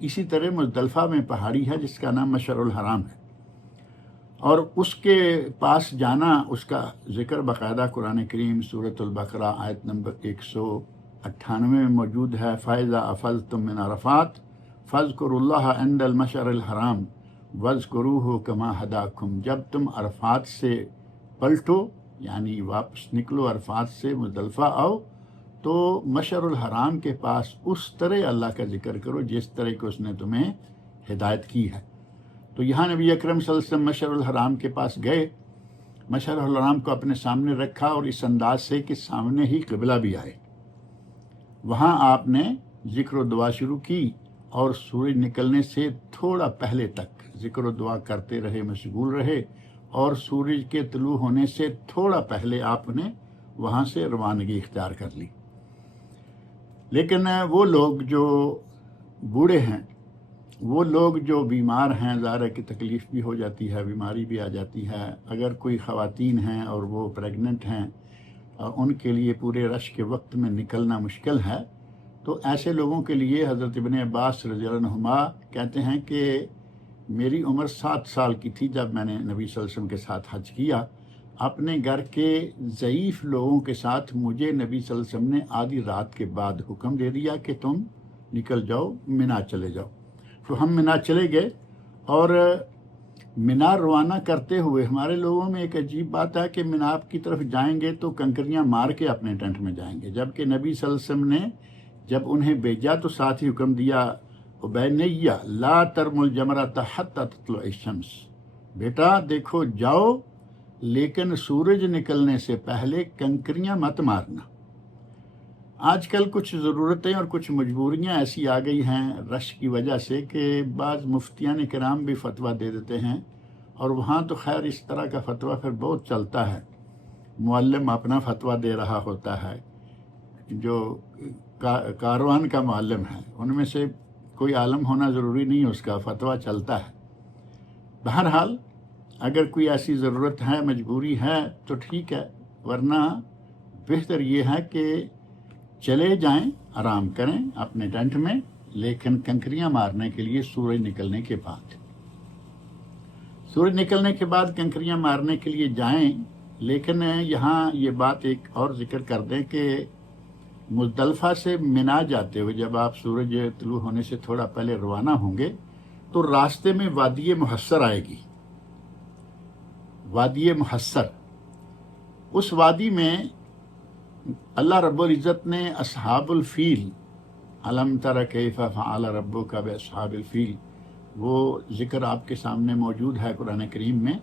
اسی طرح مزدلفہ میں پہاڑی ہے جس کا نام مشعر الحرام ہے، اور اس کے پاس جانا، اس کا ذکر باقاعدہ قرآن کریم سورۃ البقرہ آیت نمبر 198 میں موجود ہے۔ فَإِذَا أَفَضْتُم مِّنْ عَرَفَاتٍ فَاذْكُرُوا اللَّهَ عِندَ الْمَشْعَرِ الْحَرَامِ وَاذْكُرُوهُ كَمَا هَدَاكُمْ۔ جب تم عرفات سے پلٹو، یعنی واپس نکلو عرفات سے، مزدلفہ آؤ، تو مشعر الحرام کے پاس اس طرح اللہ کا ذکر کرو جس طرح کہ اس نے تمہیں ہدایت کی ہے۔ تو یہاں نبی اکرم صلی اللہ علیہ وسلم مشعر الحرام کے پاس گئے، مشعر الحرام کو اپنے سامنے رکھا، اور اس انداز سے کہ سامنے ہی قبلہ بھی آئے۔ وہاں آپ نے ذکر و دعا شروع کی، اور سورج نکلنے سے تھوڑا پہلے تک ذکر و دعا کرتے رہے، مشغول رہے، اور سورج کے طلوع ہونے سے تھوڑا پہلے آپ نے وہاں سے روانگی اختیار کر لی۔ لیکن وہ لوگ جو بوڑھے ہیں، وہ لوگ جو بیمار ہیں، ظاہر کی تکلیف بھی ہو جاتی ہے، بیماری بھی آ جاتی ہے، اگر کوئی خواتین ہیں اور وہ پریگننٹ ہیں، ان کے لیے پورے رش کے وقت میں نکلنا مشکل ہے، تو ایسے لوگوں کے لیے حضرت ابن عباس رضی اللہ عنہما کہتے ہیں کہ میری عمر 7 سال کی تھی جب میں نے نبی صلی اللہ علیہ وسلم کے ساتھ حج کیا۔ اپنے گھر کے ضعیف لوگوں کے ساتھ مجھے نبی صلی اللہ علیہ وسلم نے آدھی رات کے بعد حکم دے دیا کہ تم نکل جاؤ، مینا چلے جاؤ۔ تو ہم مینا چلے گئے، اور مینا روانہ کرتے ہوئے ہمارے لوگوں میں ایک عجیب بات ہے کہ مینا کی طرف جائیں گے تو کنکریاں مار کے اپنے ٹینٹ میں جائیں گے، جبکہ نبی صلی اللہ علیہ وسلم نے جب انہیں بھیجا تو ساتھ ہی حکم دیا بنیا لا ترم الجمرۃ حتی تطلع الشمس، بیٹا دیکھو جاؤ لیکن سورج نکلنے سے پہلے کنکریاں مت مارنا۔ آج کل کچھ ضرورتیں اور کچھ مجبوریاں ایسی آ گئی ہیں رش کی وجہ سے کہ بعض مفتیان کرام بھی فتویٰ دے دیتے ہیں، اور وہاں تو خیر اس طرح کا فتویٰ پھر بہت چلتا ہے، معلم اپنا فتویٰ دے رہا ہوتا ہے، جو کاروان کا معلم ہے ان میں سے کوئی عالم ہونا ضروری نہیں، اس کا فتویٰ چلتا ہے۔ بہرحال اگر کوئی ایسی ضرورت ہے، مجبوری ہے تو ٹھیک ہے، ورنہ بہتر یہ ہے کہ چلے جائیں، آرام کریں اپنے ٹینٹ میں، لیکن کنکریاں مارنے کے لیے سورج نکلنے کے بعد، سورج نکلنے کے بعد کنکریاں مارنے کے لیے جائیں۔ لیکن یہاں یہ بات ایک اور ذکر کر دیں کہ مزدلفہ سے منا جاتے ہوئے جب آپ سورج طلوع ہونے سے تھوڑا پہلے روانہ ہوں گے تو راستے میں وادی محصر آئے گی، وادی محصر۔ اس وادی میں اللہ رب العزت نے اصحاب الفیل، الم تر کیف فعل ربک باصحاب الفیل، وہ ذکر آپ کے سامنے موجود ہے قرآن کریم میں،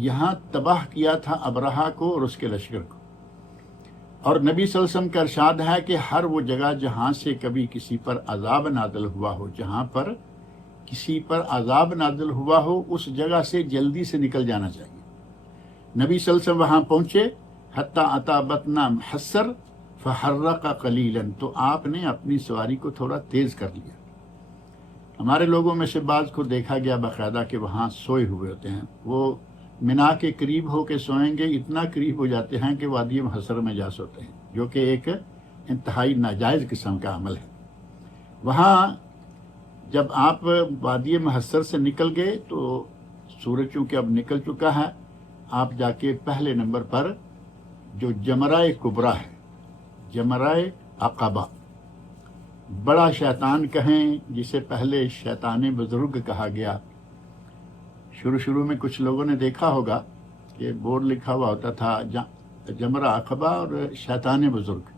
یہاں تباہ کیا تھا ابرہہ کو اور اس کے لشکر کو۔ اور نبی صلی اللہ علیہ وسلم کا ارشاد ہے کہ ہر وہ جگہ جہاں سے کبھی کسی پر عذاب نازل ہوا ہو، جہاں پر کسی پر عذاب نازل ہوا ہو اس جگہ سے جلدی سے نکل جانا چاہیے۔ نبی صلی اللہ علیہ وسلم وہاں پہنچے، حتی اتی بطن محصر فحرق قلیلا، تو آپ نے اپنی سواری کو تھوڑا تیز کر لیا۔ ہمارے لوگوں میں سے بعض کو دیکھا گیا باقاعدہ کہ وہاں سوئے ہوئے ہوتے ہیں، وہ منا کے قریب ہو کے سوئیں گے، اتنا قریب ہو جاتے ہیں کہ وادی محصر میں جا سوتے ہیں، جو کہ ایک انتہائی ناجائز قسم کا عمل ہے۔ وہاں جب آپ وادی محصر سے نکل گئے تو سورج چونکہ اب نکل چکا ہے، آپ جا کے پہلے نمبر پر جو جمرہ کبریٰ ہے، جمرہ عقبہ، بڑا شیطان کہیں جسے پہلے شیطان بزرگ کہا گیا۔ شروع میں کچھ لوگوں نے دیکھا ہوگا کہ بورڈ لکھا ہوا ہوتا تھا جمرہ عقبہ اور شیطان بزرگ،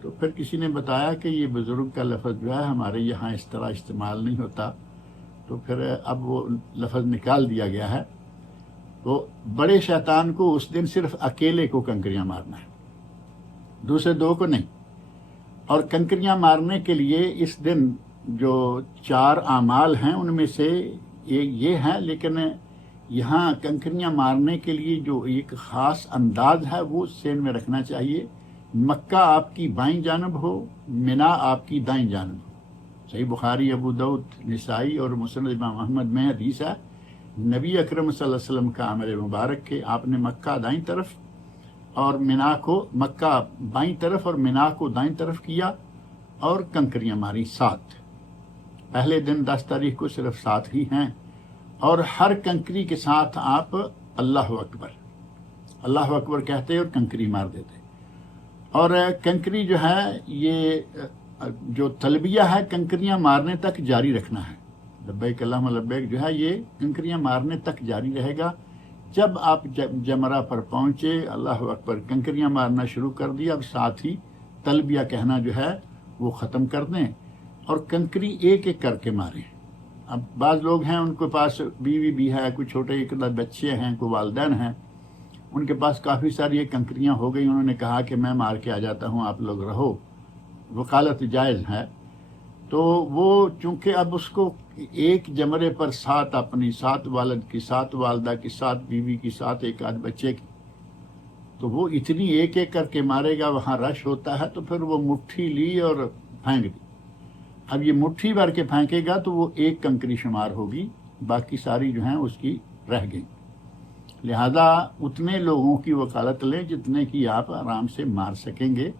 تو پھر کسی نے بتایا کہ یہ بزرگ کا لفظ جو ہے ہمارے یہاں اس طرح استعمال نہیں ہوتا، تو پھر اب وہ لفظ نکال دیا گیا ہے۔ تو بڑے شیطان کو اس دن صرف اکیلے کو کنکریاں مارنا ہے، دوسرے دو کو نہیں۔ اور کنکریاں مارنے کے لیے اس دن جو 4 اعمال ہیں ان میں سے یہ ہے، لیکن یہاں کنکریاں مارنے کے لیے جو ایک خاص انداز ہے وہ ذہن میں رکھنا چاہیے۔ مکہ آپ کی بائیں جانب ہو، منا آپ کی دائیں جانب ہو۔ صحیح بخاری، ابو داؤد، نسائی اور مسند امام احمد میں حدیث ہے، نبی اکرم صلی اللہ علیہ وسلم کا عمل مبارک کہ آپ نے مکہ دائیں طرف اور منا کو، مکہ بائیں طرف اور منا کو دائیں طرف کیا اور کنکریاں ماری 7۔ پہلے دن 10 تاریخ کو صرف 7 ہی ہیں، اور ہر کنکری کے ساتھ آپ اللہ اکبر، اللہ اکبر کہتے اور کنکری مار دیتے۔ اور کنکری جو ہے، یہ جو تلبیہ ہے کنکریاں مارنے تک جاری رکھنا ہے، لبیک اللہم لبیک جو ہے یہ کنکریاں مارنے تک جاری رہے گا۔ جب آپ جمرہ پر پہنچے، اللہ اکبر کنکریاں مارنا شروع کر دیا، اب ساتھ ہی تلبیہ کہنا جو ہے وہ ختم کر دیں اور کنکری ایک ایک کر کے ماریں۔ اب بعض لوگ ہیں ان کے پاس بیوی بھی ہے، کوئی چھوٹے ایک بچے ہیں، کوئی والدین ہیں، ان کے پاس کافی ساری یہ کنکریاں ہو گئی، انہوں نے کہا کہ میں مار کے آ جاتا ہوں، آپ لوگ رہو، وکالت جائز ہے۔ تو وہ چونکہ اب اس کو ایک جمرے پر 7 اپنی، 7 والد کی، 7 والدہ کی، 7 بیوی کی، 7 ایک آدھ بچے کی، تو وہ اتنی ایک ایک کر کے مارے گا، وہاں رش ہوتا ہے، تو پھر وہ مٹھی لی اور پھینک دی۔ اب یہ مٹھی بھر کے پھینکے گا تو وہ ایک کنکری شمار ہوگی، باقی ساری جو ہیں اس کی رہ گئی۔ لہذا اتنے لوگوں کی وکالت لیں جتنے کی آپ آرام سے مار سکیں گے،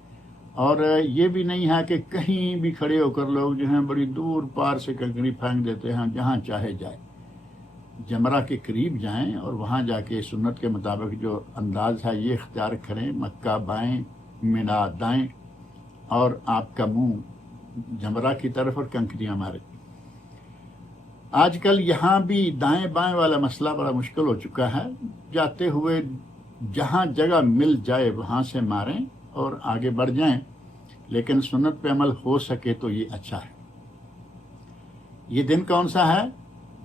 اور یہ بھی نہیں ہے کہ کہیں بھی کھڑے ہو کر لوگ جو ہیں بڑی دور پار سے کنکری پھینک دیتے ہیں، جہاں چاہے جائے۔ جمرہ کے قریب جائیں اور وہاں جا کے سنت کے مطابق جو انداز ہے یہ اختیار کریں، مکہ بائیں، منا دائیں، اور آپ کا منہ جمرہ کی طرف اور کنکریاں مارے۔ آج کل یہاں بھی دائیں بائیں والا مسئلہ بڑا مشکل ہو چکا ہے، جاتے ہوئے جہاں جگہ مل جائے وہاں سے ماریں اور آگے بڑھ جائیں۔ لیکن سنت پہ عمل ہو سکے تو یہ اچھا ہے۔ یہ دن کون سا ہے؟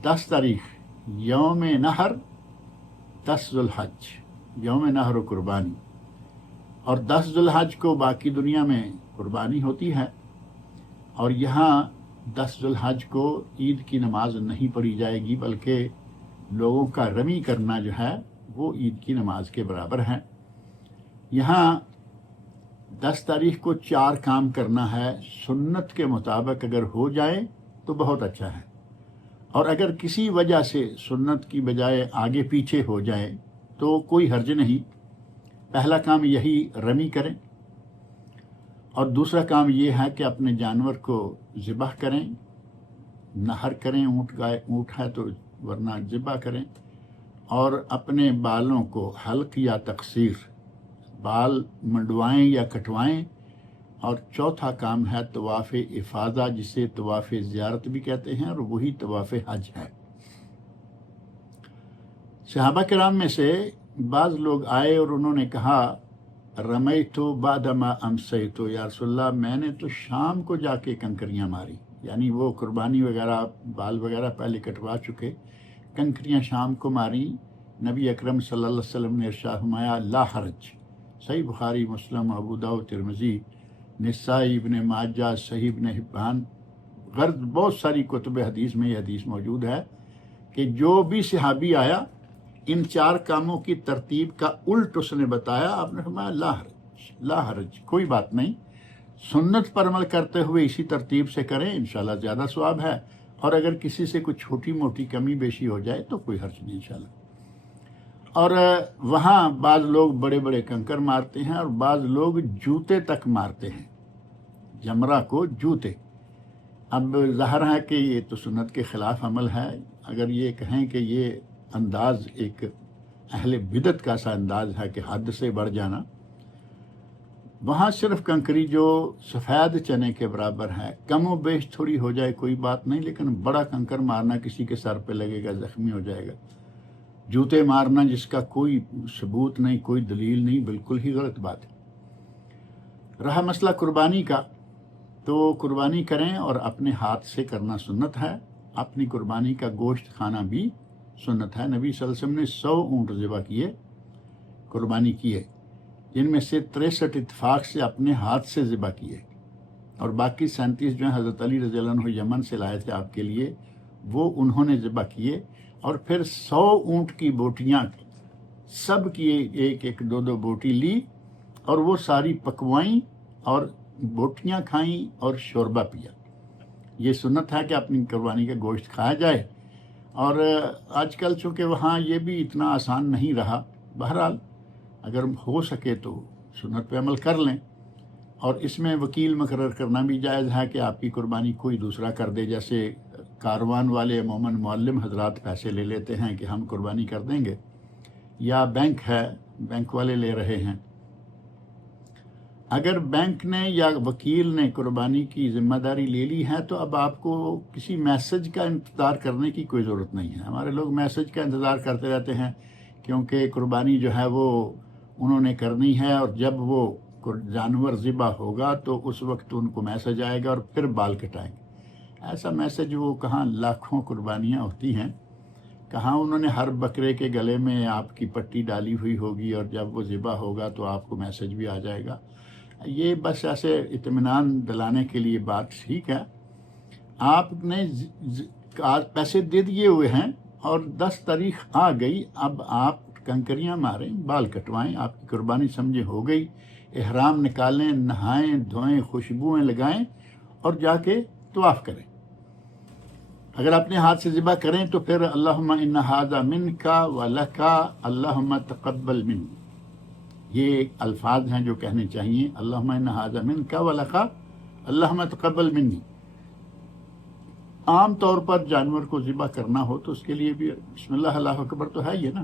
10 تاریخ، یوم نحر، 10 ذوالحج، یوم نحر و قربانی۔ اور 10 ذوالحج کو باقی دنیا میں قربانی ہوتی ہے، اور یہاں 10 ذوالحج کو عید کی نماز نہیں پڑھی جائے گی، بلکہ لوگوں کا رمی کرنا جو ہے وہ عید کی نماز کے برابر ہے۔ یہاں 10 تاریخ کو 4 کام کرنا ہے، سنت کے مطابق اگر ہو جائے تو بہت اچھا ہے، اور اگر کسی وجہ سے سنت کی بجائے آگے پیچھے ہو جائے تو کوئی حرج نہیں۔ پہلا کام یہی رمی کریں، اور دوسرا کام یہ ہے کہ اپنے جانور کو ذبح کریں، نہر کریں، اونٹ ہے تو ورنہ ذبح کریں، اور اپنے بالوں کو حلق یا تقصیر، بال منڈوائیں یا کٹوائیں۔ اور چوتھا کام ہے طواف افاضہ، جسے طواف زیارت بھی کہتے ہیں، اور وہی طواف حج ہے۔ صحابہ کرام میں سے بعض لوگ آئے اور انہوں نے کہا رمیتو بعدما امسیتو، یا رسول اللہ میں نے تو شام کو جا کے کنکریاں ماری، یعنی وہ قربانی وغیرہ بال وغیرہ پہلے کٹوا چکے، کنکریاں شام کو ماری۔ نبی اکرم صلی اللہ علیہ وسلم نے ارشاد فرمایا لا حرج، صحیح بخاری، مسلم، ابو داؤد، ترمذی، نسائی، ابن ماجہ، صحیح ابن حبان، غرض بہت ساری کتب حدیث میں یہ حدیث موجود ہے کہ جو بھی صحابی آیا ان 4 کاموں کی ترتیب کا الٹ اس نے بتایا، آپ نے فرمایا لا حرج، لا حرج، کوئی بات نہیں، سنت پر عمل کرتے ہوئے اسی ترتیب سے کریں، انشاءاللہ زیادہ ثواب ہے، اور اگر کسی سے کوئی چھوٹی موٹی کمی بیشی ہو جائے تو کوئی حرج نہیں انشاءاللہ۔ اور وہاں بعض لوگ بڑے بڑے کنکر مارتے ہیں، اور بعض لوگ جوتے تک مارتے ہیں، جمرہ کو جوتے۔ اب ظاہر ہے کہ یہ تو سنت کے خلاف عمل ہے۔ اگر یہ کہیں کہ یہ انداز ایک اہل بدعت کا سا انداز ہے کہ حد سے بڑھ جانا، وہاں صرف کنکری جو سفید چنے کے برابر ہے، کم و بیش تھوڑی ہو جائے کوئی بات نہیں، لیکن بڑا کنکر مارنا کسی کے سر پہ لگے گا، زخمی ہو جائے گا۔ جوتے مارنا جس کا کوئی ثبوت نہیں، کوئی دلیل نہیں، بالکل ہی غلط بات ہے۔ رہا مسئلہ قربانی کا، تو قربانی کریں، اور اپنے ہاتھ سے کرنا سنت ہے، اپنی قربانی کا گوشت کھانا بھی سنت ہے۔ نبی صلی اللہ علیہ وسلم نے 100 اونٹ ذبح کیے، قربانی کیے، جن میں سے 63 اتفاق سے اپنے ہاتھ سے ذبح کیے، اور باقی 37 جو ہیں حضرت علی رضی اللہ عنہ یمن سے لائے تھے آپ کے لیے، وہ انہوں نے ذبح کیے، اور پھر 100 اونٹ کی بوٹیاں سب کی ایک ایک 2 بوٹی لی، اور وہ ساری پکوائیں اور بوٹیاں کھائیں اور شوربہ پیا۔ یہ سنت ہے کہ اپنی قربانی کا گوشت کھایا جائے، اور آج کل چونکہ وہاں یہ بھی اتنا آسان نہیں رہا، بہرحال اگر ہو سکے تو سنت پہ عمل کر لیں، اور اس میں وکیل مقرر کرنا بھی جائز ہے کہ آپ کی قربانی کوئی دوسرا کر دے، جیسے کاروان والے عموماً معلم حضرات پیسے لے لیتے ہیں کہ ہم قربانی کر دیں گے، یا بینک ہے، بینک والے لے رہے ہیں۔ اگر بینک نے یا وکیل نے قربانی کی ذمہ داری لے لی ہے تو اب آپ کو کسی میسج کا انتظار کرنے کی کوئی ضرورت نہیں ہے۔ ہمارے لوگ میسج کا انتظار کرتے رہتے ہیں، کیونکہ قربانی جو ہے وہ انہوں نے کرنی ہے، اور جب وہ جانور ذبح ہوگا تو اس وقت ان کو میسج آئے گا اور پھر بال کٹائیں گے۔ ایسا میسج وہ کہاں، لاکھوں قربانیاں ہوتی ہیں، کہاں انہوں نے ہر بکرے کے گلے میں آپ کی پٹی ڈالی ہوئی ہوگی، اور جب وہ ذبح ہوگا تو آپ کو میسج بھی آ جائے گا۔ یہ بس ایسے اطمینان دلانے کے لیے بات ٹھیک ہے۔ آپ نے پیسے دے دیے ہوئے ہیں اور 10 تاریخ آ گئی، اب آپ کنکریاں ماریں، بال کٹوائیں، آپ کی قربانی سمجھے ہو گئی، احرام نکالیں، نہائیں دھوئیں، خوشبوئیں لگائیں، اور جا کے طواف کریں۔ اگر اپنے ہاتھ سے ذبح کریں تو پھر اللہم ان ھذا منک ولک اللہم تقبل منی، یہ الفاظ ہیں جو کہنے چاہیے، اللہم ان ھذا منک ولک اللہم تقبل منی۔ عام طور پر جانور کو ذبح کرنا ہو تو اس کے لیے بھی بسم اللہ اللہ اکبر تو ہے یہ نا،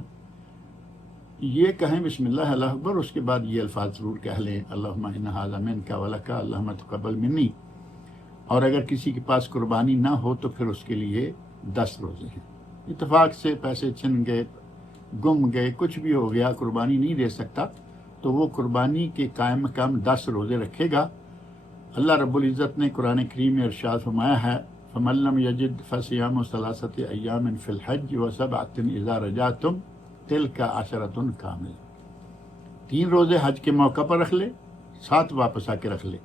یہ کہیں بسم اللہ اللہ اکبر، اس کے بعد یہ الفاظ ضرور کہہ لیں، اللہم ان ھذا منک ولک اللہم تقبل منی۔ اور اگر کسی کے پاس قربانی نہ ہو تو پھر اس کے لیے 10 روزے ہیں۔ اتفاق سے پیسے چھن گئے، گم گئے، کچھ بھی ہو گیا، قربانی نہیں دے سکتا، تو وہ قربانی کے قائم مقام 10 روزے رکھے گا، اللہ رب العزت نے قرآن کریم میں ارشاد فرمایا ہے فمن لم یجد فصیام ثلاثۃ ایام فی الحج وسبعۃ اذا رجعتم تلک عشرۃ کاملہ، 3 روزے حج کے موقع پر رکھ لے، 7 واپس آ کے رکھ لے،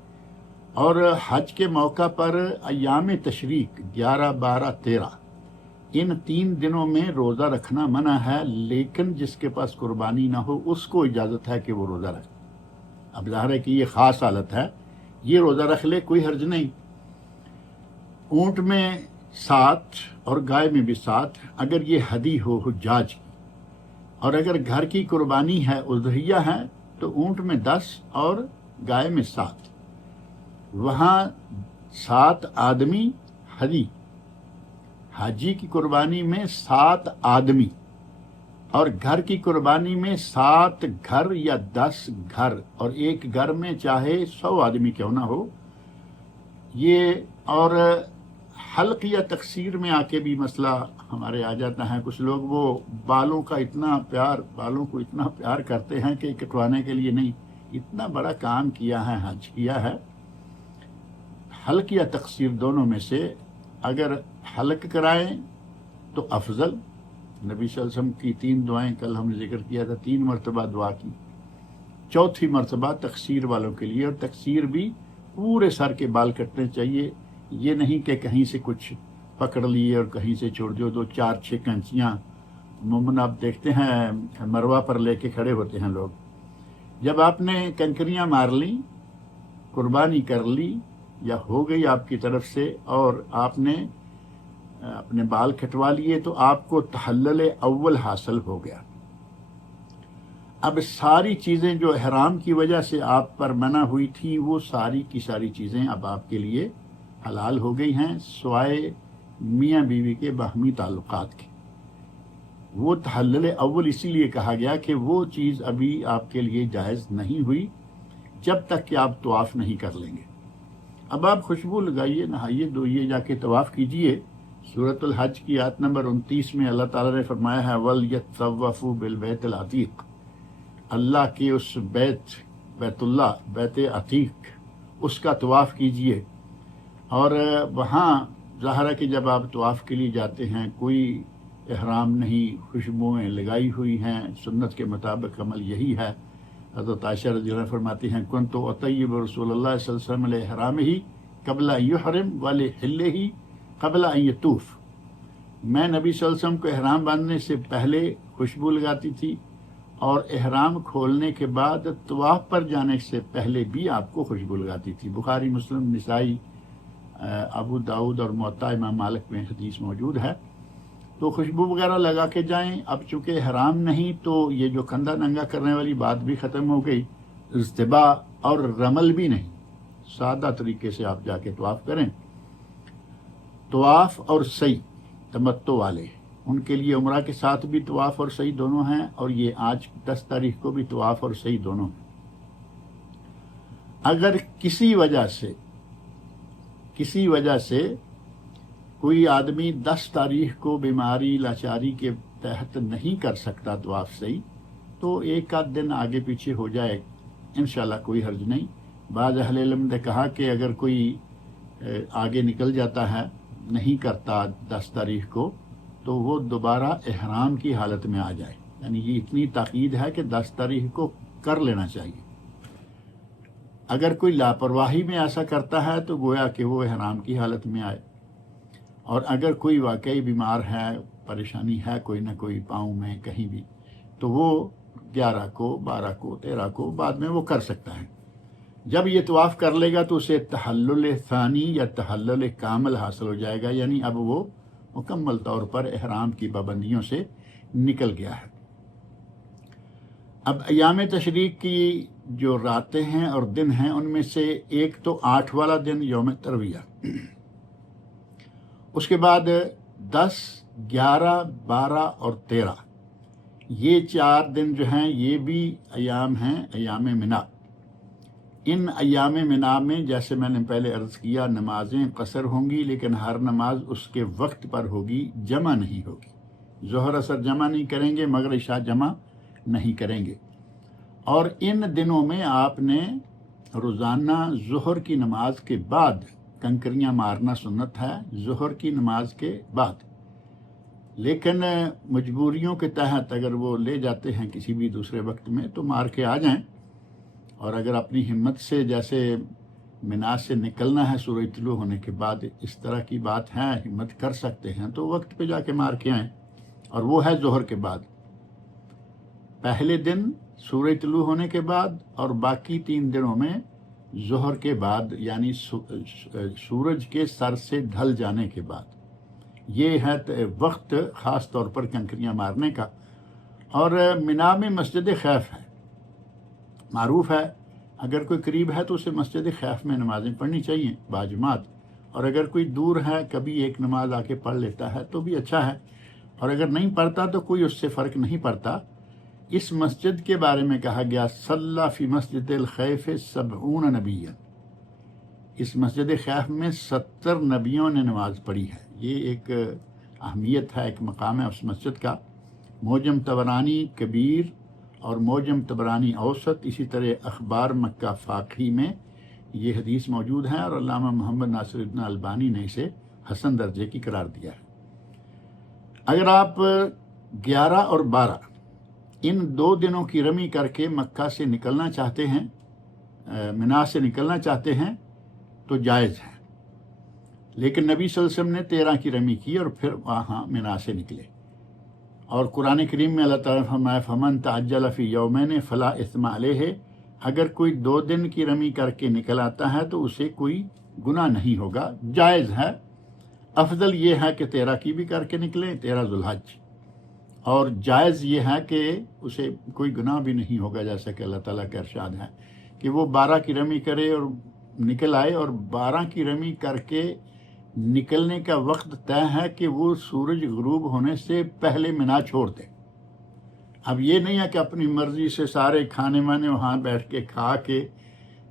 اور حج کے موقع پر ایام تشریق 11، 12، 13 ان 3 دنوں میں روزہ رکھنا منع ہے، لیکن جس کے پاس قربانی نہ ہو اس کو اجازت ہے کہ وہ روزہ رکھے۔ اب ظاہر ہے کہ یہ خاص حالت ہے، یہ روزہ رکھ لے، کوئی حرج نہیں۔ اونٹ میں 7 اور گائے میں بھی 7 اگر یہ ہدی ہو حجاج کی، اور اگر گھر کی قربانی ہے اضحیہ ہے تو اونٹ میں 10 اور گائے میں 7، وہاں 7 آدمی ہدی، حاجی کی قربانی میں 7 آدمی، اور گھر کی قربانی میں 7 گھر یا 10 گھر، اور ایک گھر میں چاہے 100 آدمی کیوں نہ ہو یہ۔ اور حلق یا تقصیر میں آ کے بھی مسئلہ ہمارے آ جاتا ہے، کچھ لوگ وہ بالوں کو اتنا پیار کرتے ہیں کہ کٹوانے کے لیے نہیں، اتنا بڑا کام کیا ہے، حج کیا ہے، حلق یا تقصیر دونوں میں سے اگر حلق کرائیں تو افضل۔ نبی صلی اللہ علیہ وسلم کی 3 دعائیں کل ہم نے ذکر کیا تھا، 3 مرتبہ دعا کی، 4تھی مرتبہ تقصیر والوں کے لیے، اور تقصیر بھی پورے سر کے بال کٹنے چاہیے، یہ نہیں کہ کہیں سے کچھ پکڑ لیے اور کہیں سے چھوڑ دیو، 2، 4، 6 کنچیاں عموماً آپ دیکھتے ہیں مروہ پر لے کے کھڑے ہوتے ہیں لوگ۔ جب آپ نے کنکریاں مار لیں، قربانی کر لی یا ہو گئی آپ کی طرف سے، اور آپ نے اپنے بال کٹوا لیے، تو آپ کو تحلل اول حاصل ہو گیا۔ اب ساری چیزیں جو احرام کی وجہ سے آپ پر منع ہوئی تھی، وہ ساری کی ساری چیزیں اب آپ کے لیے حلال ہو گئی ہیں، سوائے میاں بیوی کے باہمی تعلقات کے۔ وہ تحلل اول اسی لیے کہا گیا کہ وہ چیز ابھی آپ کے لیے جائز نہیں ہوئی جب تک کہ آپ طواف نہیں کر لیں گے۔ اب آپ خوشبو لگائیے، نہائیے دھوئیے، جا کے طواف کیجئے۔ سورۃ الحج کی آیت نمبر 29 میں اللہ تعالیٰ نے فرمایا ہے وَلْيَطَّوَّفُوا بِالْبَيْتِ الْعَتِيقِ، اللہ کے اس بیت اللہ، بیت عتیق، اس کا طواف کیجئے۔ اور وہاں ظاہر ہے کہ جب آپ طواف کے لیے جاتے ہیں کوئی احرام نہیں، خوشبوئیں لگائی ہوئی ہیں، سنت کے مطابق عمل یہی ہے۔ حضرت عائشہ رضی اللہ عنہ فرماتی ہیں كنت اطیب رسول اللہ صلی اللہ علیہ وسلم لإحرامہ قبل ان یحرم ولحلہ قبل ان یطوف، میں نبی صلی اللہ علیہ وسلم کو احرام باندھنے سے پہلے خوشبو لگاتی تھی، اور احرام کھولنے کے بعد طواف پر جانے سے پہلے بھی آپ کو خوشبو لگاتی تھی۔ بخاری، مسلم، نسائی، ابو داؤد اور موطا امام مالک میں حدیث موجود ہے۔ تو خوشبو وغیرہ لگا کے جائیں۔ اب چونکہ احرام نہیں تو یہ جو کندھا ننگا کرنے والی بات بھی ختم ہو گئی، اجتباء اور رمل بھی نہیں، سادہ طریقے سے آپ جا کے طواف کریں۔ طواف اور سعی تمتع والے، ان کے لیے عمرہ کے ساتھ بھی طواف اور سعی دونوں ہیں، اور یہ آج 10 تاریخ کو بھی طواف اور سعی دونوں ہیں۔ اگر کسی وجہ سے کوئی آدمی 10 تاریخ کو بیماری لاچاری کے تحت نہیں کر سکتا طواف سعی، تو 1 آدھ دن آگے پیچھے ہو جائے، انشاءاللہ کوئی حرج نہیں۔ بعض اہل علم نے کہا کہ اگر کوئی آگے نکل جاتا ہے، نہیں کرتا 10 تاریخ کو، تو وہ دوبارہ احرام کی حالت میں آ جائے، یعنی یہ اتنی تاکید ہے کہ 10 تاریخ کو کر لینا چاہیے۔ اگر کوئی لاپرواہی میں ایسا کرتا ہے تو گویا کہ وہ احرام کی حالت میں آئے، اور اگر کوئی واقعی بیمار ہے، پریشانی ہے کوئی نہ کوئی پاؤں میں کہیں بھی، تو وہ 11 کو، 12 کو، 13 کو بعد میں وہ کر سکتا ہے۔ جب یہ طواف کر لے گا تو اسے تحلل ثانی یا تحلل کامل حاصل ہو جائے گا، یعنی اب وہ مکمل طور پر احرام کی پابندیوں سے نکل گیا ہے۔ اب ایام تشریق کی جو راتیں ہیں اور دن ہیں، ان میں سے ایک تو 8 والا دن یوم ترویہ، اس کے بعد 10، 11، 12 اور 13، یہ 4 دن جو ہیں یہ بھی ایام ہیں، ایام منا۔ ان ایام منا میں جیسے میں نے پہلے عرض کیا، نمازیں قصر ہوں گی، لیکن ہر نماز اس کے وقت پر ہوگی، جمع نہیں ہوگی۔ ظہر اثر جمع نہیں کریں گے، مغرب عشاء جمع نہیں کریں گے۔ اور ان دنوں میں آپ نے روزانہ ظہر کی نماز کے بعد کنکریاں مارنا سنت ہے، ظہر کی نماز کے بعد، لیکن مجبوریوں کے تحت اگر وہ لے جاتے ہیں کسی بھی دوسرے وقت میں تو مار کے آ جائیں، اور اگر اپنی ہمت سے جیسے منا سے نکلنا ہے سورج طلوع ہونے کے بعد، اس طرح کی بات ہے، ہمت کر سکتے ہیں تو وقت پہ جا کے مار کے آئیں، اور وہ ہے ظہر کے بعد، پہلے دن سورج طلوع ہونے کے بعد، اور باقی 3 دنوں میں ظہر کے بعد، یعنی سورج کے سر سے ڈھل جانے کے بعد۔ یہ ہے وقت خاص طور پر کنکریاں مارنے کا۔ اور منا میں مسجد خیف ہے، معروف ہے، اگر کوئی قریب ہے تو اسے مسجد خیف میں نمازیں پڑھنی چاہیے باجماعت، اور اگر کوئی دور ہے کبھی ایک نماز آ کے پڑھ لیتا ہے تو بھی اچھا ہے، اور اگر نہیں پڑھتا تو کوئی اس سے فرق نہیں پڑتا۔ اس مسجد کے بارے میں کہا گیا صلی فی مسجد الخیف 70 نبیا، اس مسجد خیف میں 70 نبیوں نے نماز پڑھی ہے۔ یہ ایک اہمیت ہے، ایک مقام ہے اس مسجد کا۔ موجم طبرانی کبیر اور موجم طبرانی اوسط، اسی طرح اخبار مکہ فاقی میں یہ حدیث موجود ہے، اور علامہ محمد ناصر الدین البانی نے اسے حسن درجے کی قرار دیا ہے۔ اگر آپ 11 اور 12 ان 2 دنوں کی رمی کر کے مکہ سے نکلنا چاہتے ہیں، منا سے نکلنا چاہتے ہیں تو جائز ہے، لیکن نبی صلی اللہ علیہ وسلم نے 13 کی رمی کی اور پھر وہاں منا سے نکلے، اور قرآن کریم میں اللہ تعالیٰ نے فرمایا فمن تعجل فی یومین فلا اثم علیہ، اگر کوئی 2 دن کی رمی کر کے نکل آتا ہے تو اسے کوئی گناہ نہیں ہوگا، جائز ہے۔ افضل یہ ہے کہ 13 کی بھی کر کے نکلیں، 13 ذوالحج، اور جائز یہ ہے کہ اسے کوئی گناہ بھی نہیں ہوگا، جیسا کہ اللہ تعالیٰ کا ارشاد ہے کہ وہ 12 کی رمی کرے اور نکل آئے، اور 12 کی رمی کر کے نکلنے کا وقت طے ہے کہ وہ سورج غروب ہونے سے پہلے منا چھوڑ دے۔ اب یہ نہیں ہے کہ اپنی مرضی سے سارے کھانے وانے وہاں بیٹھ کے کھا کے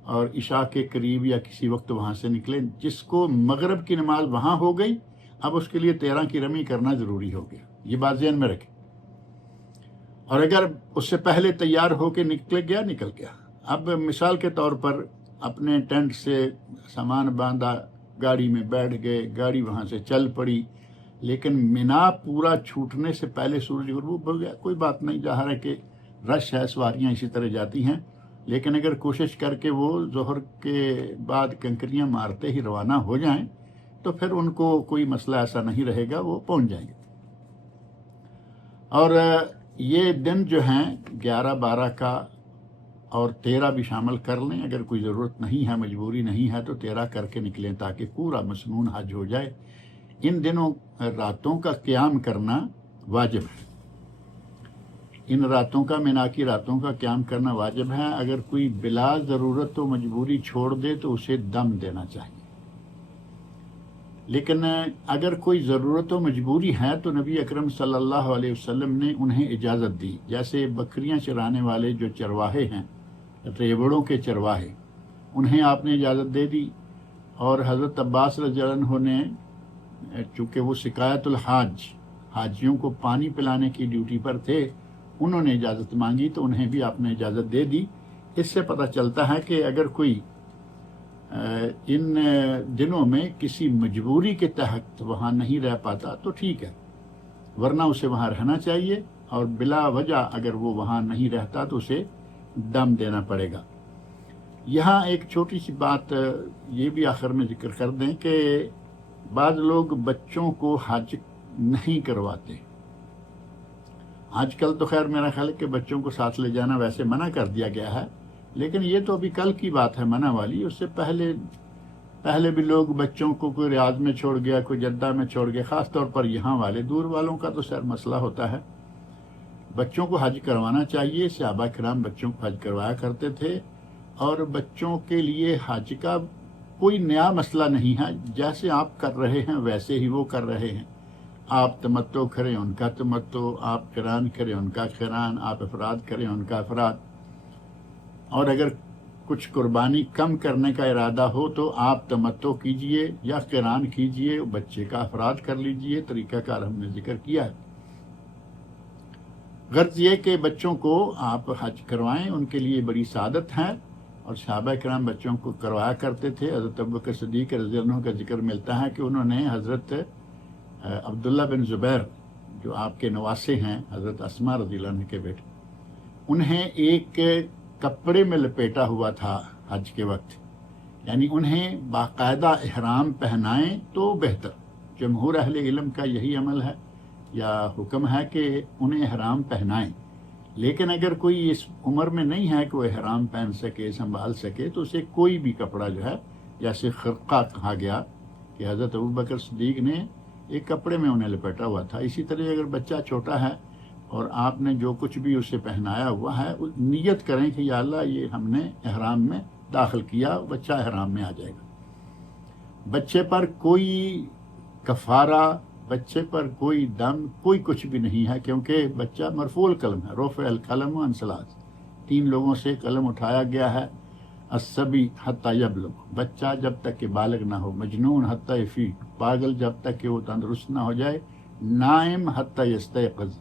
اور عشاء کے قریب یا کسی وقت وہاں سے نکلیں۔ جس کو مغرب کی نماز وہاں ہو گئی، اب اس کے لیے 13 کی رمی کرنا ضروری ہو گیا، یہ بات ذہن میں رکھیں۔ اور اگر اس سے پہلے تیار ہو کے نکل گیا، اب مثال کے طور پر اپنے ٹینٹ سے سامان باندھا، گاڑی میں بیٹھ گئے، گاڑی وہاں سے چل پڑی، لیکن منا پورا چھوٹنے سے پہلے سورج غروب ہو گیا، کوئی بات نہیں، ظاہر ہے کہ رش ہے، سواریاں اسی طرح جاتی ہیں، لیکن اگر کوشش کر کے وہ ظہر کے بعد کنکریاں مارتے ہی روانہ ہو جائیں تو پھر ان کو کوئی مسئلہ ایسا نہیں رہے گا، وہ پہنچ جائیں گے۔ اور یہ دن جو ہیں 11 12 کا اور 13 بھی شامل کر لیں، اگر کوئی ضرورت نہیں ہے، مجبوری نہیں ہے تو 13 کر کے نکلیں تاکہ پورا مسنون حج ہو جائے۔ ان دنوں راتوں کا قیام کرنا واجب ہے، ان راتوں کا، منا کی راتوں کا قیام کرنا واجب ہے۔ اگر کوئی بلا ضرورت و مجبوری چھوڑ دے تو اسے دم دینا چاہیے، لیکن اگر کوئی ضرورت و مجبوری ہے تو نبی اکرم صلی اللہ علیہ وسلم نے انہیں اجازت دی، جیسے بکریاں چرانے والے جو چرواہے ہیں، ریوڑوں کے چرواہے، انہیں آپ نے اجازت دے دی، اور حضرت عباس رضی اللہ عنہ نے، چونکہ وہ سقایت الحاج، حاجیوں کو پانی پلانے کی ڈیوٹی پر تھے، انہوں نے اجازت مانگی تو انہیں بھی آپ نے اجازت دے دی۔ اس سے پتہ چلتا ہے کہ اگر کوئی ان دنوں میں کسی مجبوری کے تحت وہاں نہیں رہ پاتا تو ٹھیک ہے، ورنہ اسے وہاں رہنا چاہیے، اور بلا وجہ اگر وہ وہاں نہیں رہتا تو اسے دم دینا پڑے گا۔ یہاں ایک چھوٹی سی بات یہ بھی آخر میں ذکر کر دیں کہ بعض لوگ بچوں کو حج نہیں کرواتے۔ آج کل تو خیر میرا خیال ہے کہ بچوں کو ساتھ لے جانا ویسے منع کر دیا گیا ہے، لیکن یہ تو ابھی کل کی بات ہے منع والی، اس سے پہلے بھی لوگ بچوں کو کوئی ریاض میں چھوڑ گیا، کوئی جدہ میں چھوڑ گیا، خاص طور پر یہاں والے، دور والوں کا تو خیر مسئلہ ہوتا ہے۔ بچوں کو حج کروانا چاہیے، صحابہ کرام بچوں کو حج کروایا کرتے تھے، اور بچوں کے لیے حج کا کوئی نیا مسئلہ نہیں ہے، جیسے آپ کر رہے ہیں ویسے ہی وہ کر رہے ہیں۔ آپ تمتع کریں، ان کا تمتع، آپ قران کریں، ان کا قران، آپ افراد کریں، ان کا افراد، اور اگر کچھ قربانی کم کرنے کا ارادہ ہو تو آپ تمتع کیجئے یا قران کیجئے، بچے کا افراد کر لیجئے، طریقہ کار ہم نے ذکر کیا ہے۔ غرض یہ کہ بچوں کو آپ حج کروائیں، ان کے لیے بڑی سعادت ہے، اور صحابہ کرام بچوں کو کروایا کرتے تھے۔ حضرت ابوبکر صدیق رضی اللہ عنہ کا ذکر ملتا ہے کہ انہوں نے حضرت عبداللہ بن زبیر جو آپ کے نواسے ہیں، حضرت اسماء رضی اللہ عنہ کے بیٹے، انہیں ایک کپڑے میں لپیٹا ہوا تھا حج کے وقت، یعنی انہیں باقاعدہ احرام پہنائیں تو بہتر۔ جمہور اہل علم کا یہی عمل ہے یا حکم ہے کہ انہیں احرام پہنائیں، لیکن اگر کوئی اس عمر میں نہیں ہے کہ وہ احرام پہن سکے، سنبھال سکے، تو اسے کوئی بھی کپڑا جو ہے، جیسے خرقہ کہا گیا کہ حضرت ابوبکر صدیق نے ایک کپڑے میں انہیں لپیٹا ہوا تھا، اسی طرح اگر بچہ چھوٹا ہے اور آپ نے جو کچھ بھی اسے پہنایا ہوا ہے، نیت کریں کہ یا اللہ یہ ہم نے احرام میں داخل کیا، بچہ احرام میں آ جائے گا۔ بچے پر کوئی کفارہ، بچے پر کوئی دم، کوئی کچھ بھی نہیں ہے، کیونکہ بچہ مرفوع القلم ہے، رفع القلم عن ثلاث، 3 لوگوں سے قلم اٹھایا گیا ہے۔ الصبی حتی یبلغ، بچہ جب تک کہ بالغ نہ ہو، مجنون حتی یفیق، پاگل جب تک کہ وہ تندرست نہ ہو جائے، نائم حتی یستیقظ،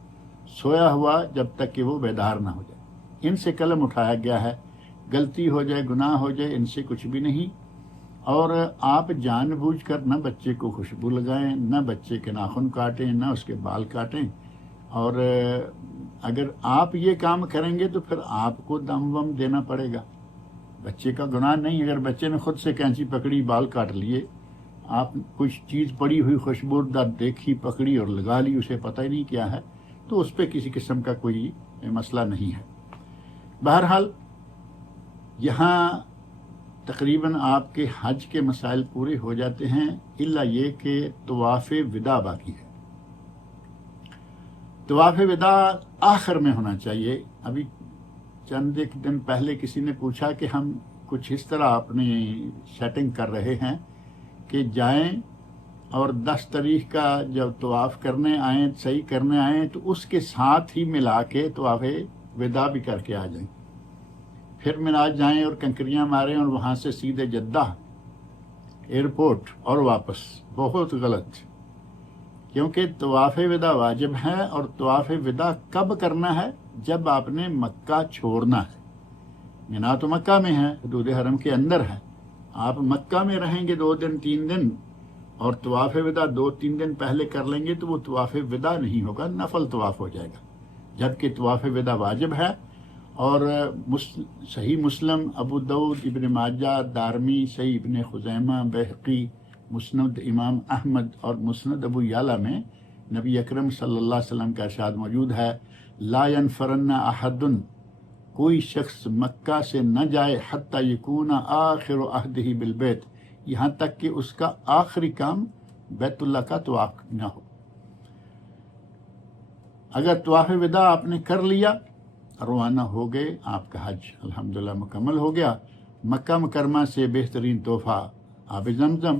سویا ہوا جب تک کہ وہ بیدار نہ ہو جائے، ان سے قلم اٹھایا گیا ہے۔ غلطی ہو جائے، گناہ ہو جائے، ان سے کچھ بھی نہیں۔ اور آپ جان بوجھ کر نہ بچے کو خوشبو لگائیں، نہ بچے کے ناخن کاٹیں، نہ اس کے بال کاٹیں، اور اگر آپ یہ کام کریں گے تو پھر آپ کو دم وم دینا پڑے گا۔ بچے کا گناہ نہیں، اگر بچے نے خود سے کینچی پکڑی، بال کاٹ لیے، آپ کچھ چیز پڑی ہوئی خوشبودار دیکھی، پکڑی اور لگا لی، اسے پتہ ہی نہیں کیا ہے، تو اس پہ کسی قسم کا کوئی مسئلہ نہیں ہے۔ بہرحال یہاں تقریباً آپ کے حج کے مسائل پورے ہو جاتے ہیں، الا یہ کہ طواف وداع باقی ہے۔ طواف وداع آخر میں ہونا چاہیے۔ ابھی چند ایک دن پہلے کسی نے پوچھا کہ ہم کچھ اس طرح اپنی سیٹنگ کر رہے ہیں کہ جائیں اور 10 تاریخ کا جب طواف کرنے آئیں، صحیح کرنے آئیں، تو اس کے ساتھ ہی ملا کے طواف وداع بھی کر کے آ جائیں، پھر مناج جائیں اور کنکریاں ماریں اور وہاں سے سیدھے جدہ ایئرپورٹ اور واپس۔ بہت غلط، کیونکہ طواف وداع واجب ہے، اور طواف وداع کب کرنا ہے؟ جب آپ نے مکہ چھوڑنا ہے۔ مینا تو مکہ میں ہے، حدود حرم کے اندر ہے، آپ مکہ میں رہیں گے 2 دن 3 دن اور طواف وداع 2-3 دن پہلے کر لیں گے تو وہ طواف وداع نہیں ہوگا، نفل طواف ہو جائے گا، جبکہ طواف وداع واجب ہے۔ اور صحیح مسلم، ابو داؤد، ابن ماجہ، دارمی، صحیح ابن خزیمہ، بہقی، مسند امام احمد اور مسند ابو یعلا میں نبی اکرم صلی اللہ علیہ وسلم کا ارشاد موجود ہے، لا ینفرن احد، کوئی شخص مکہ سے نہ جائے حتی یکون آخر عہدہ بالبیت، یہاں تک کہ اس کا آخری کام بیت اللہ کا طواف نہ ہو۔ اگر طواف وداع آپ نے کر لیا، روانہ ہو گئے، آپ کا حج الحمدللہ مکمل ہو گیا۔ مکہ مکرمہ سے بہترین تحفہ آب زمزم،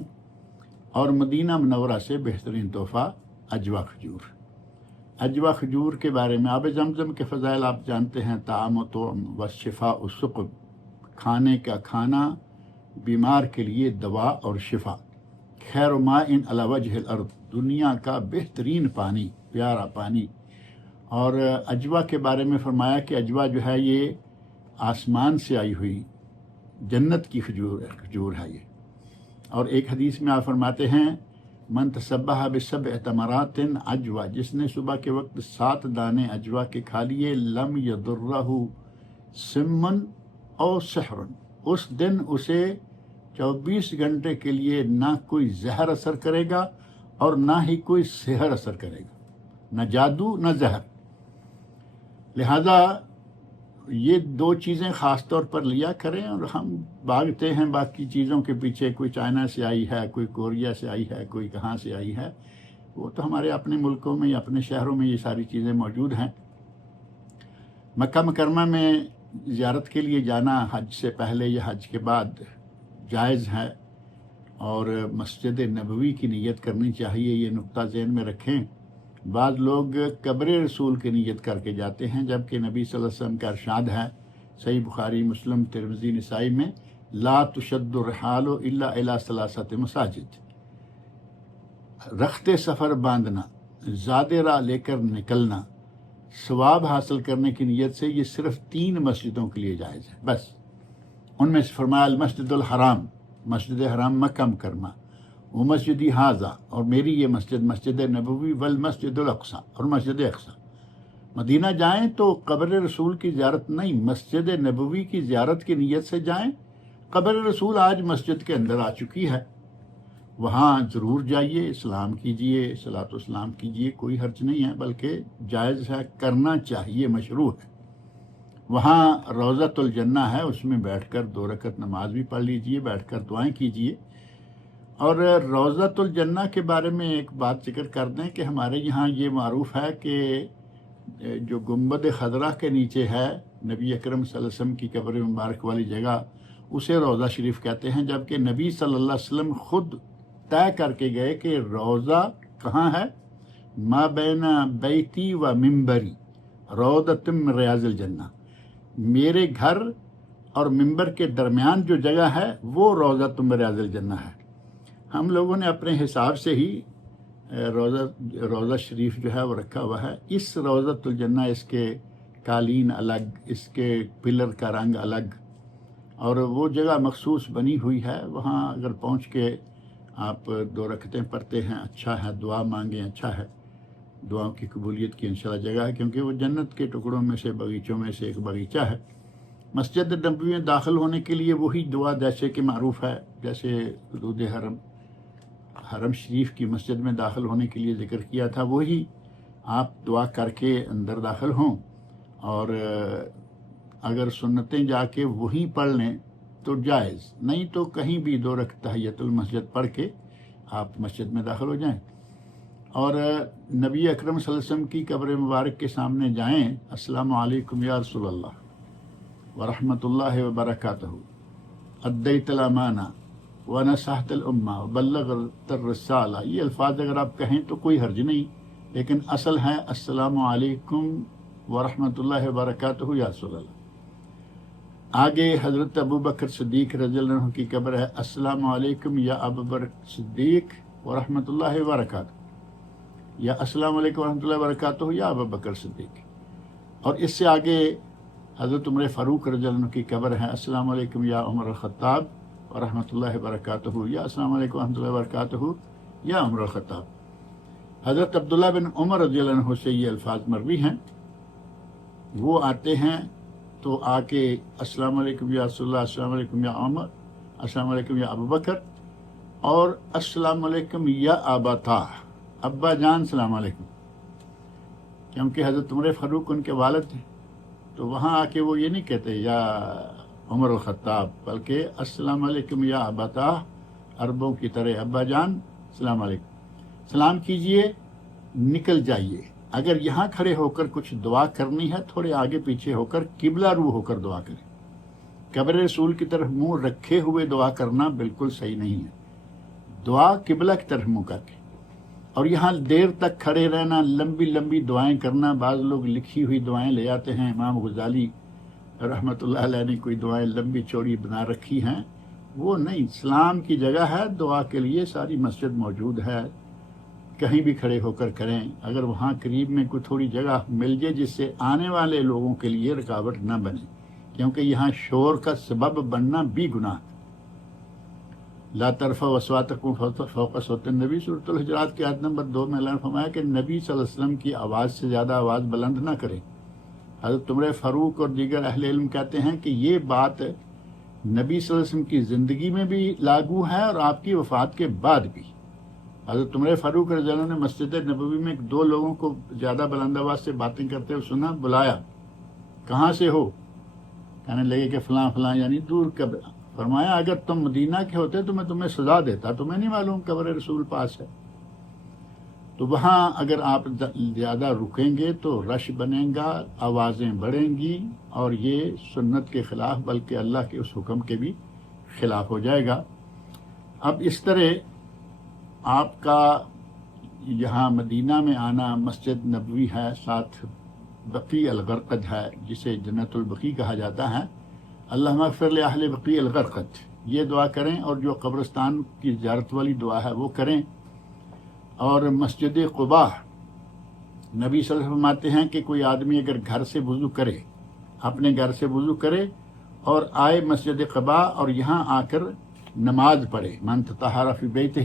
اور مدینہ منورہ سے بہترین تحفہ اجوا کھجور۔ اجوا کھجور کے بارے میں، آب زمزم کے فضائل آپ جانتے ہیں، طعام و طعم و شفاء و سقم، کھانے کا کھانا، بیمار کے لیے دوا اور شفا، خیر ماء علی وجہ الارض، دنیا کا بہترین پانی، پیارا پانی۔ اور اجوا کے بارے میں فرمایا کہ اجوا جو ہے یہ آسمان سے آئی ہوئی جنت کی کھجور ہے یہ۔ اور ایک حدیث میں آپ فرماتے ہیں، من تصبح بسبع تمرات عجوا، جس نے صبح کے وقت 7 دانے اجوا کے کھا لیے، لم یضرہ سمن او سحر، اس دن اسے 24 گھنٹے کے لیے نہ کوئی زہر اثر کرے گا اور نہ ہی کوئی سحر اثر کرے گا، نہ جادو نہ زہر۔ لہذا یہ 2 چیزیں خاص طور پر لیا کریں، اور ہم بھاگتے ہیں باقی چیزوں کے پیچھے، کوئی چائنا سے آئی ہے، کوئی کوریا سے آئی ہے، کوئی کہاں سے آئی ہے، وہ تو ہمارے اپنے ملکوں میں یا اپنے شہروں میں یہ ساری چیزیں موجود ہیں۔ مکہ مکرمہ میں زیارت کے لیے جانا حج سے پہلے یا حج کے بعد جائز ہے، اور مسجد نبوی کی نیت کرنی چاہیے، یہ نقطہ ذہن میں رکھیں۔ بعض لوگ قبر رسول کی نیت کر کے جاتے ہیں، جبکہ نبی صلی اللہ علیہ وسلم کا ارشاد ہے صحیح بخاری، مسلم، ترمذی، نسائی میں، لا تشد الرحال الا الی 3 مساجد، رخت سفر باندھنا، زاد راہ لے کر نکلنا ثواب حاصل کرنے کی نیت سے، یہ صرف 3 مسجدوں کے لیے جائز ہے بس۔ ان میں سے فرمایا المسجد الحرام، مسجد حرام مکہ مکرمہ، وہ مسجدی حاضہ، اور میری یہ مسجد مسجد نبوی، والمسجد الاقصیٰ، اور مسجد اقصیٰ۔ مدینہ جائیں تو قبر رسول کی زیارت نہیں، مسجد نبوی کی زیارت کی نیت سے جائیں۔ قبر رسول آج مسجد کے اندر آ چکی ہے، وہاں ضرور جائیے، اسلام کیجئے، صلاۃ اسلام کیجئے، کوئی حرج نہیں ہے، بلکہ جائز ہے، کرنا چاہیے، مشروع ہے۔ وہاں روضۃ الجنہ ہے، اس میں بیٹھ کر 2 رکعت نماز بھی پڑھ لیجئے، بیٹھ کر دعائیں کیجئے۔ اور روضۃ الجنہ کے بارے میں ایک بات ذکر کر دیں کہ ہمارے یہاں یہ معروف ہے کہ جو گنبد خضرا کے نیچے ہے نبی اکرم صلی اللہ علیہ وسلم کی قبر مبارک والی جگہ، اسے روضہ شریف کہتے ہیں، جبکہ نبی صلی اللہ علیہ وسلم خود طے کر کے گئے کہ روضہ کہاں ہے؟ ما بین بیتی و ممبری روضۃ من ریاض الجنہ، میرے گھر اور ممبر کے درمیان جو جگہ ہے وہ روضۃ من ریاض الجنہ ہے۔ ہم لوگوں نے اپنے حساب سے ہی روضہ شریف جو ہے وہ رکھا ہوا ہے۔ اس روضۃ الجنہ، اس کے قالین الگ، اس کے پلر کا رنگ الگ، اور وہ جگہ مخصوص بنی ہوئی ہے۔ وہاں اگر پہنچ کے آپ 2 رکعتیں پڑھتے ہیں، اچھا ہے، دعا مانگیں، اچھا ہے، دعاؤں کی قبولیت کی انشاءاللہ جگہ ہے، کیونکہ وہ جنت کے ٹکڑوں میں سے، باغیچوں میں سے ایک باغیچہ ہے۔ مسجد نبوی میں داخل ہونے کے لیے وہی دعا جیسے کہ معروف ہے، جیسے حدود حرم شریف کی مسجد میں داخل ہونے کے لیے ذکر کیا تھا، وہی آپ دعا کر کے اندر داخل ہوں، اور اگر سنتیں جا کے وہی پڑھ لیں تو جائز، نہیں تو کہیں بھی 2 رکعت تحیۃ المسجد پڑھ کے آپ مسجد میں داخل ہو جائیں، اور نبی اکرم صلی اللہ علیہ وسلم کی قبر مبارک کے سامنے جائیں، السلام علیکم یا رسول اللہ ورحمۃ اللہ وبرکاتہ، ادیت الامانہ ونصحت الامہ وبلغت الرسالہ، یہ الفاظ اگر آپ کہیں تو کوئی حرج نہیں، لیکن اصل ہے السلام علیکم ورحمۃ اللہ وبرکاتہ یا رسول اللہ۔ آگے حضرت ابوبکر صدیق رضی اللہ عنہ کی قبر ہے، السلام علیکم یا ابوبکر صدیق ورحمۃ اللہ وبرکاتہ، یا السلام علیکم ورحمۃ اللہ وبرکاتہ یا ابوبکر صدیق۔ اور اس سے آگے حضرت عمر فاروق رضی اللہ عنہ کی قبر ہے، السلام علیکم یا عمر الخطاب ورحمۃ اللہ وبرکاتہ، یا السلام علیکم ورحمۃ اللہ وبرکاتہ یا عمر الخطاب۔ حضرت عبداللہ بن عمر رضی اللہ عنہ سے یہ الفاظ مروی ہیں، وہ آتے ہیں تو آ کے السلام علیکم یا رسول اللہ، السلام علیکم یا عمر، السلام علیکم یا ابوبکر، اور السلام علیکم یا اباتا، ابا جان السلام علیکم، کیونکہ حضرت عمر فاروق ان کے والد ہیں، تو وہاں آ کے وہ یہ نہیں کہتے یا عمر الخطاب، بلکہ السلام علیکم یا اباتا، عربوں کی طرح ابا جان السلام علیکم، سلام کیجئے، نکل جائیے۔ اگر یہاں کھڑے ہو کر کچھ دعا کرنی ہے، تھوڑے آگے پیچھے ہو کر قبلہ رو ہو کر دعا کریں۔ قبر رسول کی طرف منہ رکھے ہوئے دعا کرنا بالکل صحیح نہیں ہے، دعا قبلہ کی طرف منہ کر کے، اور یہاں دیر تک کھڑے رہنا، لمبی لمبی دعائیں کرنا، بعض لوگ لکھی ہوئی دعائیں لے آتے ہیں، امام غزالی رحمۃ اللہ علیہ نے کوئی دعائیں لمبی چوڑی بنا رکھی ہیں، وہ نہیں، اسلام کی جگہ ہے، دعا کے لیے ساری مسجد موجود ہے، کہیں بھی کھڑے ہو کر کریں۔ اگر وہاں قریب میں کوئی تھوڑی جگہ مل جائے جس سے آنے والے لوگوں کے لیے رکاوٹ نہ بنے، کیونکہ یہاں شور کا سبب بننا بھی گناہ ہے۔ لا ترفعوا اصواتکم فوق صوت النبی، سورۃ الحجرات کی آیت نمبر 2 میں اللہ نے فرمایا کہ نبی صلی اللہ علیہ وسلم کی آواز سے زیادہ آواز بلند نہ کریں۔ حضرت عمر فاروق اور دیگر اہل علم کہتے ہیں کہ یہ بات نبی صلی اللہ علیہ وسلم کی زندگی میں بھی لاگو ہے اور آپ کی وفات کے بعد بھی۔ حضرت عمر فاروق رضی اللہ عنہ نے مسجد نبوی میں 2 لوگوں کو زیادہ بلند آواز سے باتیں کرتے ہوئے سنا، بلایا، کہاں سے ہو؟ کہنے لگے کہ فلاں فلاں، یعنی دور کا۔ فرمایا اگر تم مدینہ کے ہوتے تو میں تمہیں سزا دیتا، تمہیں نہیں معلوم قبر رسول پاس ہے؟ تو وہاں اگر آپ زیادہ رکیں گے تو رش بنے گا، آوازیں بڑھیں گی، اور یہ سنت کے خلاف بلکہ اللہ کے اس حکم کے بھی خلاف ہو جائے گا۔ اب اس طرح آپ کا یہاں مدینہ میں آنا، مسجد نبوی ہے، ساتھ بقیع الغرقد ہے جسے جنت البقیع کہا جاتا ہے، اللہم اغفر لأہل بقیع الغرقد، یہ دعا کریں، اور جو قبرستان کی زیارت والی دعا ہے وہ کریں۔ اور مسجد قباء، نبی صلی اللہ علیہ وسلم فرماتے ہیں کہ کوئی آدمی اگر گھر سے وضو کرے، اپنے گھر سے وضو کرے اور آئے مسجد قبا اور یہاں آ کر نماز پڑھے. من تطہر فی بیتہ،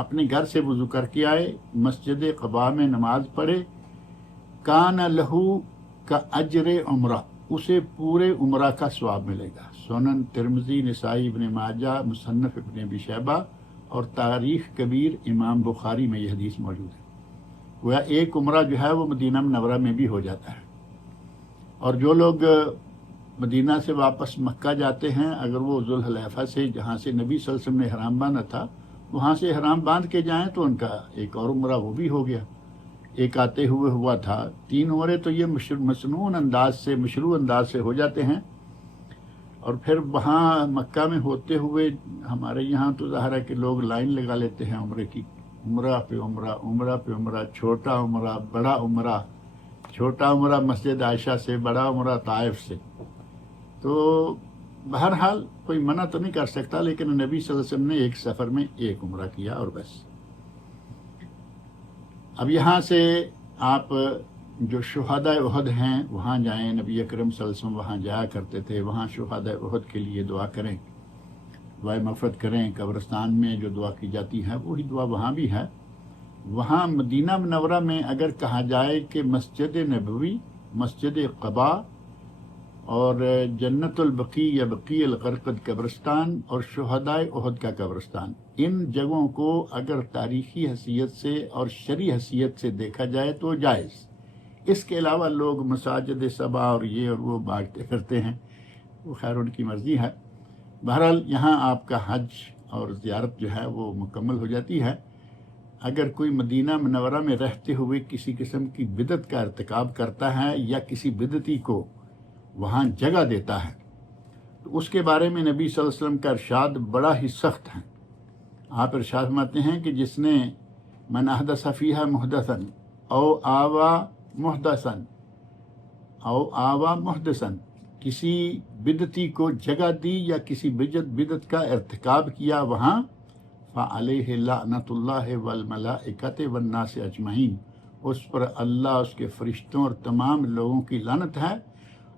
اپنے گھر سے وضو کر کے آئے، مسجد قبا میں نماز پڑھے. کان لہو کا اجر عمرہ، اسے پورے عمرہ کا ثواب ملے گا. سنن ترمذی، نسائی، ابن ماجہ، مصنف ابن ابی شیبہ اور تاریخ کبیر امام بخاری میں یہ حدیث موجود ہے. گویا ایک عمرہ جو ہے وہ مدینہ منورہ میں بھی ہو جاتا ہے. اور جو لوگ مدینہ سے واپس مکہ جاتے ہیں، اگر وہ ذوالحلیفہ سے، جہاں سے نبی صلی اللہ علیہ وسلم نے احرام باندھا تھا، وہاں سے احرام باندھ کے جائیں تو ان کا ایک اور عمرہ وہ بھی ہو گیا. ایک آتے ہوئے ہوا تھا. 3 عمرے تو یہ مصنون انداز سے، مشروع انداز سے ہو جاتے ہیں. اور پھر وہاں مکہ میں ہوتے ہوئے ہمارے یہاں تو ظاہر ہے کہ لوگ لائن لگا لیتے ہیں عمرے کی، عمرہ پہ عمرہ، عمرہ پہ عمرہ، چھوٹا عمرہ، بڑا عمرہ، چھوٹا عمرہ مسجد عائشہ سے، بڑا عمرہ طائف سے. تو بہرحال کوئی منع تو نہیں کر سکتا، لیکن نبی صلی اللہ علیہ وسلم نے ایک سفر میں ایک عمرہ کیا اور بس. اب یہاں سے آپ جو شہداء احد ہیں وہاں جائیں. نبی اکرم صلی اللہ علیہ وسلم وہاں جایا کرتے تھے. وہاں شہداء احد کے لیے دعا کریں، دعائے مغفرت کریں. قبرستان میں جو دعا کی جاتی ہے وہی دعا وہاں بھی ہے. وہاں مدینہ منورہ میں اگر کہا جائے کہ مسجد نبوی، مسجد قبا اور جنت البقیع یا بقیع الغرقد قبرستان اور شہداء احد کا قبرستان، ان جگہوں کو اگر تاریخی حیثیت سے اور شرعی حیثیت سے دیکھا جائے تو جائز. اس کے علاوہ لوگ مساجد سبا اور یہ اور وہ بانٹتے کرتے ہیں، وہ خیر ان کی مرضی ہے. بہرحال یہاں آپ کا حج اور زیارت جو ہے وہ مکمل ہو جاتی ہے. اگر کوئی مدینہ منورہ میں رہتے ہوئے کسی قسم کی بدعت کا ارتکاب کرتا ہے یا کسی بدعتی کو وہاں جگہ دیتا ہے تو اس کے بارے میں نبی صلی اللہ علیہ وسلم کا ارشاد بڑا ہی سخت ہے. آپ ارشاد فرماتے ہیں کہ جس نے من احدث فیہا محدثا او آوا محدثا، کسی بدعتی کو جگہ دی یا کسی بدعت کا ارتکاب کیا وہاں، فعلیہ لعنت اللہ والملائکۃ والناس اجمعین، اس پر اللہ، اس کے فرشتوں اور تمام لوگوں کی لعنت ہے.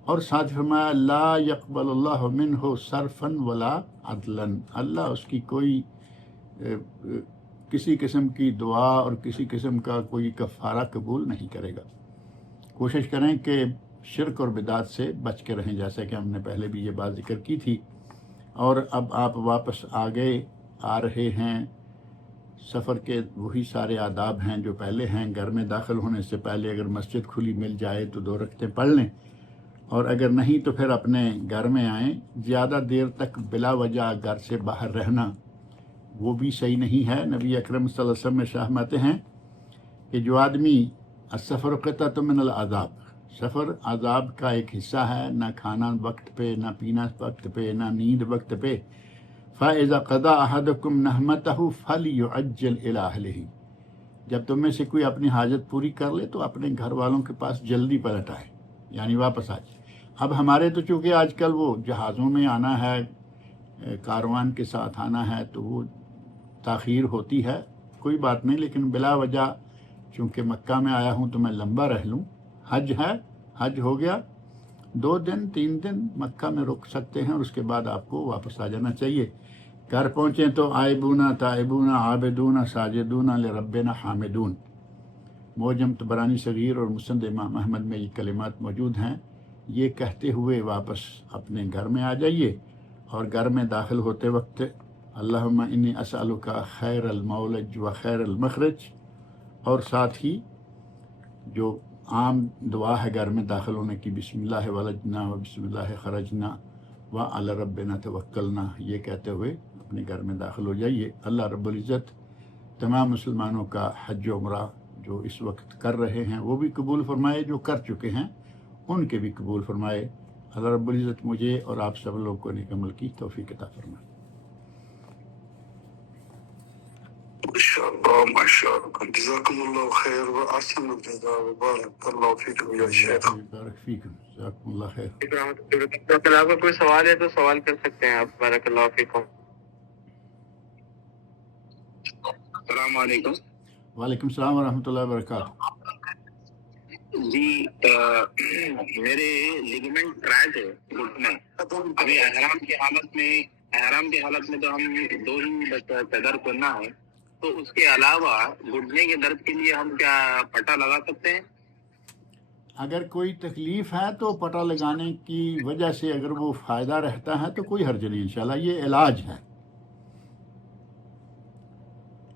اور ساتھ فرمایا لا یقبل اللہ منہ صرفا ولا عدلا، اللہ اس کی کوئی کسی قسم کی دعا اور کسی قسم کا کوئی کفارہ قبول نہیں کرے گا. کوشش کریں کہ شرک اور بدعت سے بچ کے رہیں، جیسا کہ ہم نے پہلے بھی یہ بات ذکر کی تھی. اور اب آپ واپس آ رہے ہیں. سفر کے وہی سارے آداب ہیں جو پہلے ہیں. گھر میں داخل ہونے سے پہلے اگر مسجد کھلی مل جائے تو 2 رکعتیں پڑھ لیں، اور اگر نہیں تو پھر اپنے گھر میں آئیں. زیادہ دیر تک بلا وجہ گھر سے باہر رہنا وہ بھی صحیح نہیں ہے. نبی اکرم صلی اللہ علیہ وسلم شرماتے ہیں کہ جو آدمی السفر قطعۃ من العذاب، سفر عذاب کا ایک حصہ ہے. نہ کھانا وقت پہ، نہ پینا وقت پہ، نہ نیند وقت پہ. فَإِذَا قَضَىٰ أَحَدُكُمْ نَحْمَتَهُ فَلْيُعَجِّلْ إِلَىٰ أَهْلِهِ، جب تم میں سے کوئی اپنی حاجت پوری کر لے تو اپنے گھر والوں کے پاس جلدی پلٹ آئے، یعنی واپس آ جائے. اب ہمارے تو چونکہ آج کل وہ جہازوں میں آنا ہے، کاروان کے ساتھ آنا ہے، تو وہ تاخیر ہوتی ہے. کوئی بات نہیں، لیکن بلا وجہ چونکہ مکہ میں آیا ہوں تو میں لمبا رہ لوں. حج ہے، حج ہو گیا، 2 دن 3 دن مکہ میں رک سکتے ہیں، اور اس کے بعد آپ کو واپس آ جانا چاہیے. گھر پہنچیں تو آئبون تائبون عابدون ساجدون لربنا حامدون. معجم طبرانی صغیر اور مسند امام احمد میں یہ کلمات موجود ہیں. یہ کہتے ہوئے واپس اپنے گھر میں آ جائیے، اور گھر میں داخل ہوتے وقت اللہم انی اسألک خیر المولج و خیر المخرج، اور ساتھ ہی جو عام دعا ہے گھر میں داخل ہونے کی، بسم اللہ ولجنا و بسم اللہ خرجنا و علی ربنا توکلنا، یہ کہتے ہوئے اپنے گھر میں داخل ہو جائیے. اللہ رب العزت تمام مسلمانوں کا حج و عمرہ جو اس وقت کر رہے ہیں وہ بھی قبول فرمائے، جو کر چکے ہیں ان کے بھی قبول فرمائے. اللہ رب العزت مجھے اور آپ سب لوگ کو نیک عمل کی توفیق عطا فرمائے. ماشاءاللہ جزاکم اللہ خیر و احسن الجزاء و بارک اللہ فیکم یا شیخ. بارک فیکم، جزاکم اللہ خیر. اگر آپ کا کوئی سوال ہے تو سوال کر سکتے ہیں آپ. بارک اللہ فیکم. السلام علیکم. وعلیکم السلام ورحمۃ اللہ وبرکاتہ. جی میرے لیگمنٹ ٹرائٹ ہے گھٹنے ابھی احرام کی حالت میں تو ہم 2 ہی بس قدر کرنا ہے، تو اس کے علاوہ گھٹنے کے درد کے لیے ہم کیا پٹا لگا سکتے ہیں؟ اگر کوئی تکلیف ہے تو پٹا لگانے کی وجہ سے اگر وہ فائدہ رہتا ہے تو کوئی حرج نہیں انشاءاللہ. یہ علاج ہے.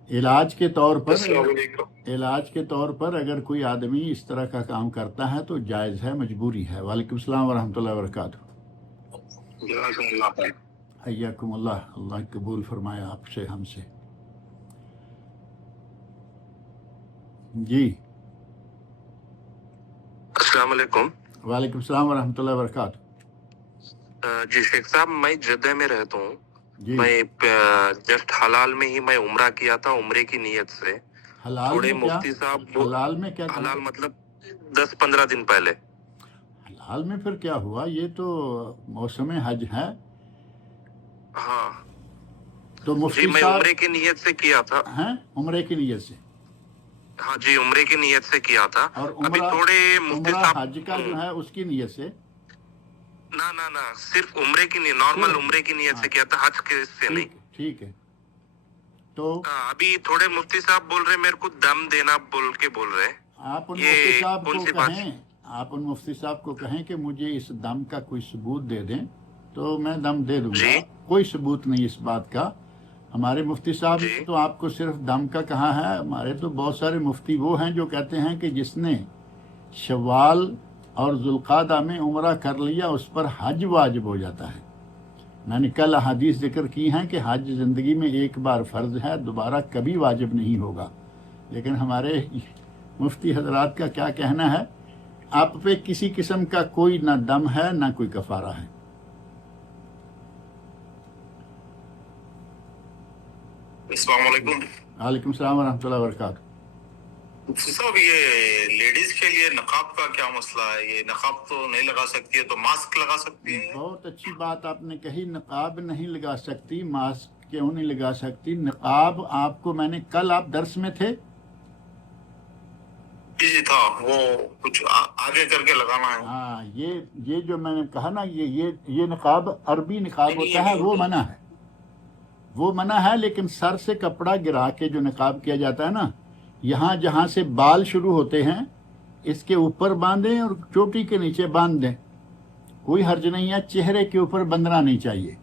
علاج کے طور پر اگر کوئی آدمی اس طرح کا کام کرتا ہے تو جائز ہے، مجبوری ہے. وعلیکم السلام ورحمۃ اللہ وبرکاتہ. جزاک اللہ خیر. حیاکم اللہ، اللہ قبول فرمائے آپ سے، ہم سے. جی السلام علیکم. وعلیکم السلام ورحمۃ اللہ وبرکاتہ. جی شیخ صاحب، میں جدہ میں رہتا ہوں. جی میں جسٹ حلال میں ہی میں عمرہ کیا تھا، عمرے کی نیت سے. حلال تھوڑے میں کیا؟ مفتی صاحب حلال میں کیا تھا؟ حلال مطلب 10-15 دن پہلے. حلال میں پھر کیا ہوا؟ یہ تو موسم حج ہے. ہاں تو جی، مفتی میں صاحب عمرے کی نیت سے کیا تھا. ہیں عمرے کی نیت سے؟ ہاں جی، عمرے کی نیت سے کیا تھا. اور ابھی عمرہ تھوڑے مفتی عمرہ صاحب حج کا جو ہے اس کی نیت سے؟ نہ صرف عمرے کی نیت، نارمل عمرے کی نیت سے کیا تھا، حج کے سے نہیں. ٹھیک ہے. تو ابھی تھوڑے مفتی صاحب بول رہے میرے کو دم دینا بول رہے. آپ ان یہ مفتی صاحب کون کو سی بات؟ کہیں، آپ ان مفتی صاحب کو کہیں کہ مجھے اس دم کا کوئی ثبوت دے دیں تو میں دم دے دوں گا. جی کوئی ثبوت نہیں اس بات کا. ہمارے مفتی صاحب نے جی تو آپ کو صرف دم کا کہا ہے. ہمارے تو بہت سارے مفتی وہ ہیں جو کہتے ہیں کہ جس نے شوال اور ذوالقعدہ میں عمرہ کر لیا اس پر حج واجب ہو جاتا ہے. میں نے کل احادیث ذکر کی ہیں کہ حج زندگی میں ایک بار فرض ہے، دوبارہ کبھی واجب نہیں ہوگا. لیکن ہمارے مفتی حضرات کا کیا کہنا ہے، آپ پہ کسی قسم کا کوئی نہ دم ہے نہ کوئی کفارہ ہے. السلام علیکم. وعلیکم السلام ورحمۃ اللہ وبرکاتہ. صاحب، یہ لیڈیز کے لیے نقاب کا کیا مسئلہ ہے؟ یہ نقاب تو نہیں لگا سکتی ہے، تو ماسک لگا سکتی ہے؟ بہت اچھی بات آپ نے کہی. نقاب نہیں لگا سکتی، ماسک کیوں نہیں لگا سکتی؟ نقاب آپ کو میں نے کل، آپ درس میں تھے؟ جی تھا، وہ کچھ آگے کر کے لگانا ہے. ہاں، یہ جو میں نے کہا نا، یہ نقاب عربی نقاب ہوتا ہے، وہ منع ہے. وہ منع ہے. لیکن سر سے کپڑا گرا کے جو نقاب کیا جاتا ہے نا، یہاں جہاں سے بال شروع ہوتے ہیں اس کے اوپر باندھیں اور چوٹی کے نیچے باندھ دیں، کوئی حرج نہیں ہے. چہرے کے اوپر بندھنا نہیں چاہیے.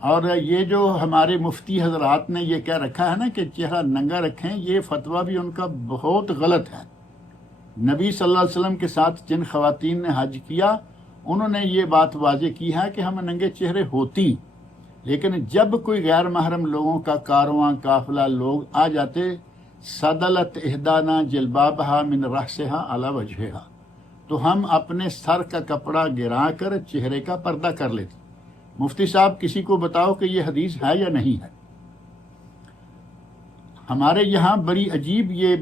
اور یہ جو ہمارے مفتی حضرات نے یہ کیا رکھا ہے نا کہ چہرہ ننگا رکھیں، یہ فتویٰ بھی ان کا بہت غلط ہے. نبی صلی اللہ علیہ وسلم کے ساتھ جن خواتین نے حج کیا انہوں نے یہ بات واضح کی ہے کہ ہم ننگے چہرے ہوتی، لیکن جب کوئی غیر محرم لوگوں کا کارواں قافلہ لوگ آ جاتے، صدلت احدانا جلبابہا من رأسہا علی وجہہا، تو ہم اپنے سر کا کپڑا گرا کر چہرے کا پردہ کر لیتے. مفتی صاحب کسی کو بتاؤ کہ یہ حدیث ہے یا نہیں ہے. ہمارے یہاں بڑی عجیب یہ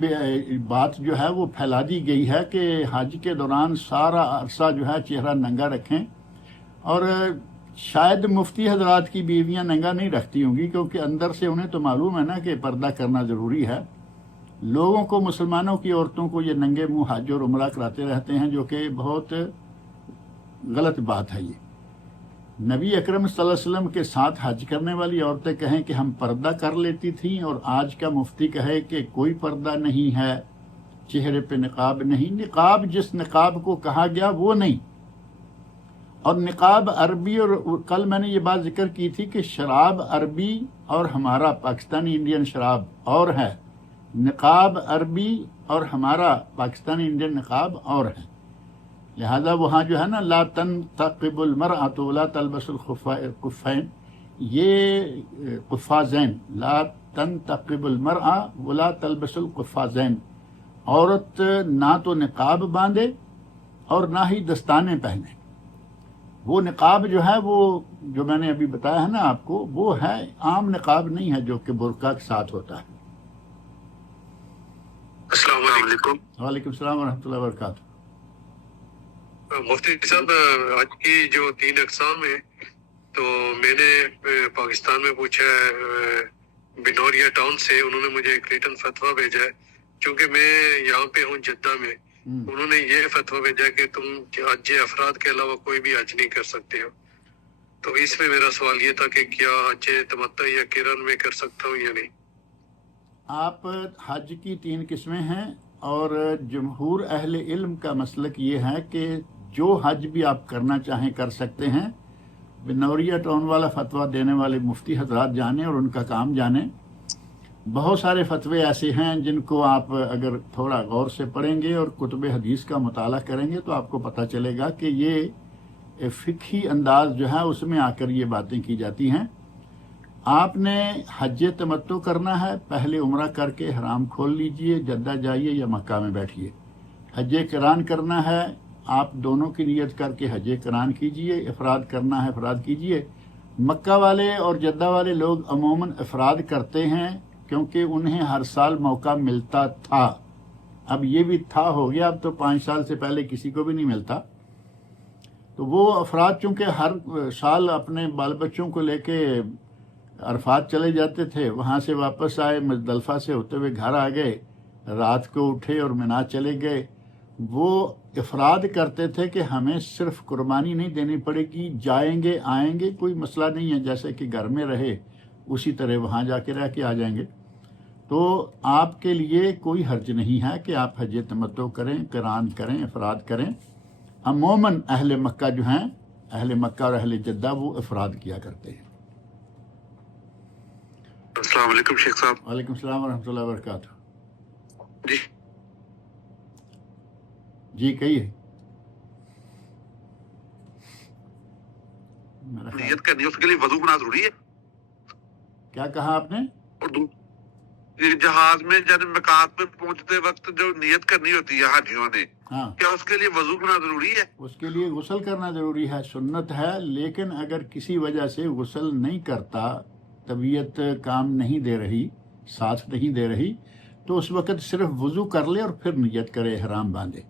بات جو ہے وہ پھیلا دی گئی ہے کہ حج کے دوران سارا عرصہ جو ہے چہرہ ننگا رکھیں. اور شاید مفتی حضرات کی بیویاں ننگا نہیں رکھتی ہوں گی، کیونکہ اندر سے انہیں تو معلوم ہے نا کہ پردہ کرنا ضروری ہے. لوگوں کو، مسلمانوں کی عورتوں کو یہ ننگے منہ حج اور عمرہ کراتے رہتے ہیں، جو کہ بہت غلط بات ہے. یہ نبی اکرم صلی اللہ علیہ وسلم کے ساتھ حج کرنے والی عورتیں کہیں کہ ہم پردہ کر لیتی تھیں، اور آج کا مفتی کہے کہ کوئی پردہ نہیں ہے، چہرے پہ نقاب نہیں. نقاب جس نقاب کو کہا گیا وہ نہیں. اور نقاب عربی، اور کل میں نے یہ بات ذکر کی تھی کہ شراب عربی اور ہمارا پاکستانی انڈین شراب اور ہے. نقاب عربی اور ہمارا پاکستانی انڈین نقاب اور ہے. لہذا وہاں جو ہے نا لا تنتقب المرأة ولا تلبس الخفین، یہ قفازین، لا تنتقب المرأة ولا تلبس القفازین، عورت نہ تو نقاب باندھے اور نہ ہی دستانے پہنے. وہ نقاب جو ہے، وہ جو میں نے ابھی بتایا ہے نا آپ کو، وہ ہے عام نقاب نہیں ہے جو کہ برقع کے ساتھ ہوتا ہے. السلام علیکم. وعلیکم السلام ورحمۃ اللہ وبرکاتہ. مفتی صاحب، آج کی جو 3 اقسام ہیں، تو میں نے پاکستان میں پوچھا ہے، بنوریا ٹاؤن سے، انہوں نے مجھے ایک ریٹن فتویٰ بھیجا ہے. چونکہ میں یہاں پہ ہوں جدہ میں، انہوں نے یہ فتویٰ بھیجا کہ تم حج افراد کے علاوہ کوئی بھی حج نہیں کر سکتے ہو. تو اس میں میرا سوال یہ تھا کہ کیا حج تمتع یا قران میں کر سکتا ہوں یا نہیں؟ آپ حج کی 3 قسمیں ہیں، اور جمہور اہل علم کا مسلک یہ ہے کہ جو حج بھی آپ کرنا چاہیں کر سکتے ہیں. بنوریا ٹاؤن والا فتویٰ دینے والے مفتی حضرات جانیں اور ان کا کام جانیں. بہت سارے فتوے ایسے ہیں جن کو آپ اگر تھوڑا غور سے پڑھیں گے اور کتب حدیث کا مطالعہ کریں گے تو آپ کو پتہ چلے گا کہ یہ فقہی انداز جو ہے اس میں آ کر یہ باتیں کی جاتی ہیں. آپ نے حج تمتع کرنا ہے، پہلے عمرہ کر کے احرام کھول لیجئے، جدہ جائیے یا مکہ میں بیٹھیے. حج قران کرنا ہے، آپ دونوں کی نیت کر کے حج قران کیجئے. افراد کرنا ہے افراد کیجئے. مکہ والے اور جدہ والے لوگ عموماً افراد کرتے ہیں کیونکہ انہیں ہر سال موقع ملتا تھا. اب یہ بھی تھا ہو گیا، اب تو 5 سال سے پہلے کسی کو بھی نہیں ملتا. تو وہ افراد چونکہ ہر سال اپنے بال بچوں کو لے کے عرفات چلے جاتے تھے، وہاں سے واپس آئے، مزدلفہ سے ہوتے ہوئے گھر آ گئے، رات کو اٹھے اور منا چلے گئے. وہ افراد کرتے تھے کہ ہمیں صرف قربانی نہیں دینی پڑے گی، جائیں گے آئیں گے کوئی مسئلہ نہیں ہے، جیسے کہ گھر میں رہے اسی طرح وہاں جا کے رہ کے آ جائیں گے. تو آپ کے لیے کوئی حرج نہیں ہے کہ آپ حج تمتع کریں، قران کریں، افراد کریں. عموماً اہل مکہ جو ہیں، اہل مکہ اور اہل جدہ، وہ افراد کیا کرتے ہیں. السلام علیکم شیخ صاحب. وعلیکم السلام ورحمۃ اللہ وبرکاتہ. جی جی کہیے. نیت کرنی ہے، اس کے لیے وضو ہونا ضروری ہے. کیا کہا آپ نے؟ اور جہاز میں جب مقام پہ پہنچتے وقت جو نیت کرنی ہوتی ہے حاجیوں نے، ہاں، کیا اس کے لیے وضو ہونا ضروری ہے؟ اس کے لیے غسل کرنا ضروری ہے، سنت ہے. لیکن اگر کسی وجہ سے غسل نہیں کرتا، طبیعت کام نہیں دے رہی، ساتھ نہیں دے رہی، تو اس وقت صرف وضو کر لے اور پھر نیت کرے، احرام باندھے.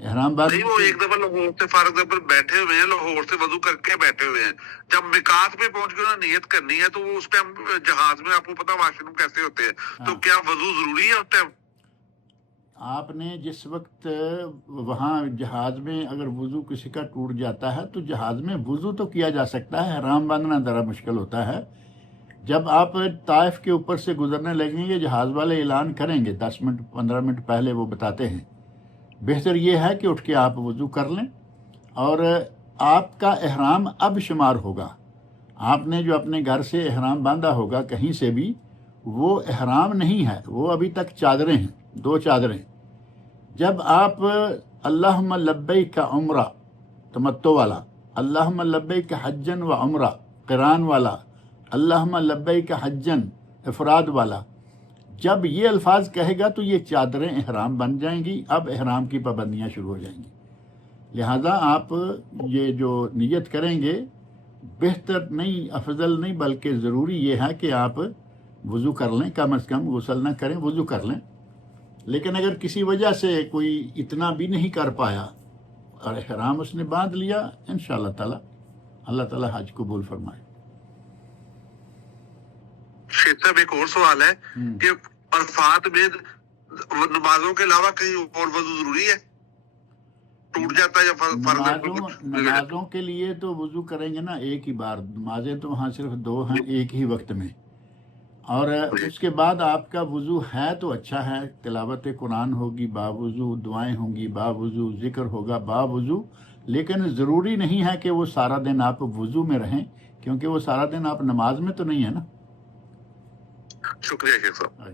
احرام باندھے نہیں، وہ ایک دفعہ لاہور سے فار ایگزامپل بیٹھے ہوئے ہیں، لاہور سے وضو کر کے بیٹھے ہوئے ہیں، جب میقات پہ پہنچ کے انہیں نیت کرنی ہے تو وہ اس ٹائم جہاز میں آپ کو پتا واش روم کیسے ہوتے ہیں، تو کیا وضو ضروری ہے اس ٹائم؟ آپ نے جس وقت وہاں جہاز میں اگر وضو کسی کا ٹوٹ جاتا ہے تو جہاز میں وضو تو کیا جا سکتا ہے، احرام باندھنا ذرا مشکل ہوتا ہے. جب آپ طائف کے اوپر سے گزرنے لگیں گے، جہاز والے اعلان کریں گے 10 منٹ 15 منٹ پہلے، وہ بتاتے ہیں. بہتر یہ ہے کہ اٹھ کے آپ وضو کر لیں، اور آپ کا احرام اب شمار ہوگا. آپ نے جو اپنے گھر سے احرام باندھا ہوگا کہیں سے بھی، وہ احرام نہیں ہے، وہ ابھی تک چادریں ہیں، 2 چادریں. جب آپ اللہم لبیک عمرہ تمتع والا، اللہم لبیک حجن و عمرہ قران والا، اللہم لبیک حجن افراد والا، جب یہ الفاظ کہے گا تو یہ چادریں احرام بن جائیں گی. اب احرام کی پابندیاں شروع ہو جائیں گی. لہذا آپ یہ جو نیت کریں گے، بہتر نہیں، افضل نہیں، بلکہ ضروری یہ ہے کہ آپ وضو کر لیں، کم از کم غسل نہ کریں، وضو کر لیں. لیکن اگر کسی وجہ سے کوئی اتنا بھی نہیں کر پایا اور احرام اس نے باندھ لیا، انشاءاللہ تعالی اللہ تعالی حج قبول فرمائے. شیخ صاحب ایک اور سوال ہے کہ عرفات میں نمازوں کے علاوہ کہیں اور وضو ضروری ہے؟ ٹوٹ جاتا ہے یا نمازوں کے لیے تو وضو کریں گے نا ایک ہی بار. نمازیں تو وہاں صرف 2 ہیں ایک ہی وقت میں، اور اس کے بعد آپ کا وضو ہے تو اچھا ہے، تلاوت قرآن ہوگی باوضو، دعائیں ہوں گی باوضو، ذکر ہوگا باوضو. لیکن ضروری نہیں ہے کہ وہ سارا دن آپ وضو میں رہیں، کیونکہ وہ سارا دن آپ نماز میں تو نہیں ہے نا. شکریہ شیخ صاحب.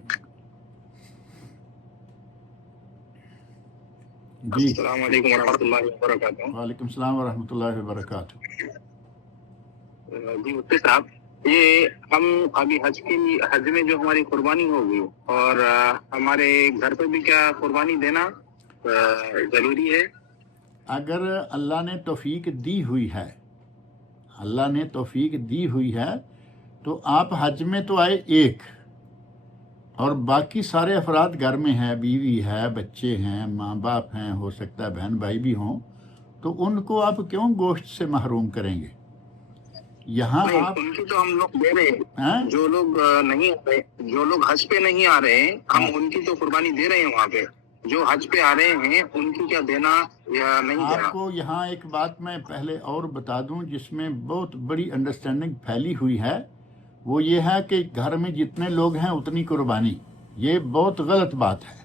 جی السلام علیکم ورحمۃ اللہ وبرکاتہ. وعلیکم السلام ورحمۃ اللہ وبرکاتہ. جی مفتی صاحب، یہ ہم ابھی حج میں جو ہماری قربانی ہوگی، اور ہمارے گھر پہ بھی کیا قربانی دینا ضروری ہے؟ اگر اللہ نے توفیق دی ہوئی ہے، اللہ نے توفیق دی ہوئی ہے تو آپ حج میں تو آئے ایک، اور باقی سارے افراد گھر میں ہیں، بیوی ہے، بچے ہیں، ماں باپ ہیں، ہو سکتا ہے بہن بھائی بھی ہوں، تو ان کو آپ کیوں گوشت سے محروم کریں گے؟ یہاں آپ ان کی تو ہم لوگ دے رہے ہیں، جو لوگ نہیں آ رہے، جو لوگ حج پہ نہیں آ رہے ہیں، ہم ان کی تو قربانی دے رہے ہیں وہاں پہ. جو حج پہ آ رہے ہیں ان کی کیا دینا یا نہیں دینا؟ آپ کو یہاں ایک بات میں پہلے اور بتا دوں جس میں بہت بڑی انڈرسٹینڈنگ پھیلی ہوئی ہے، وہ یہ ہے کہ گھر میں جتنے لوگ ہیں اتنی قربانی. یہ بہت غلط بات ہے.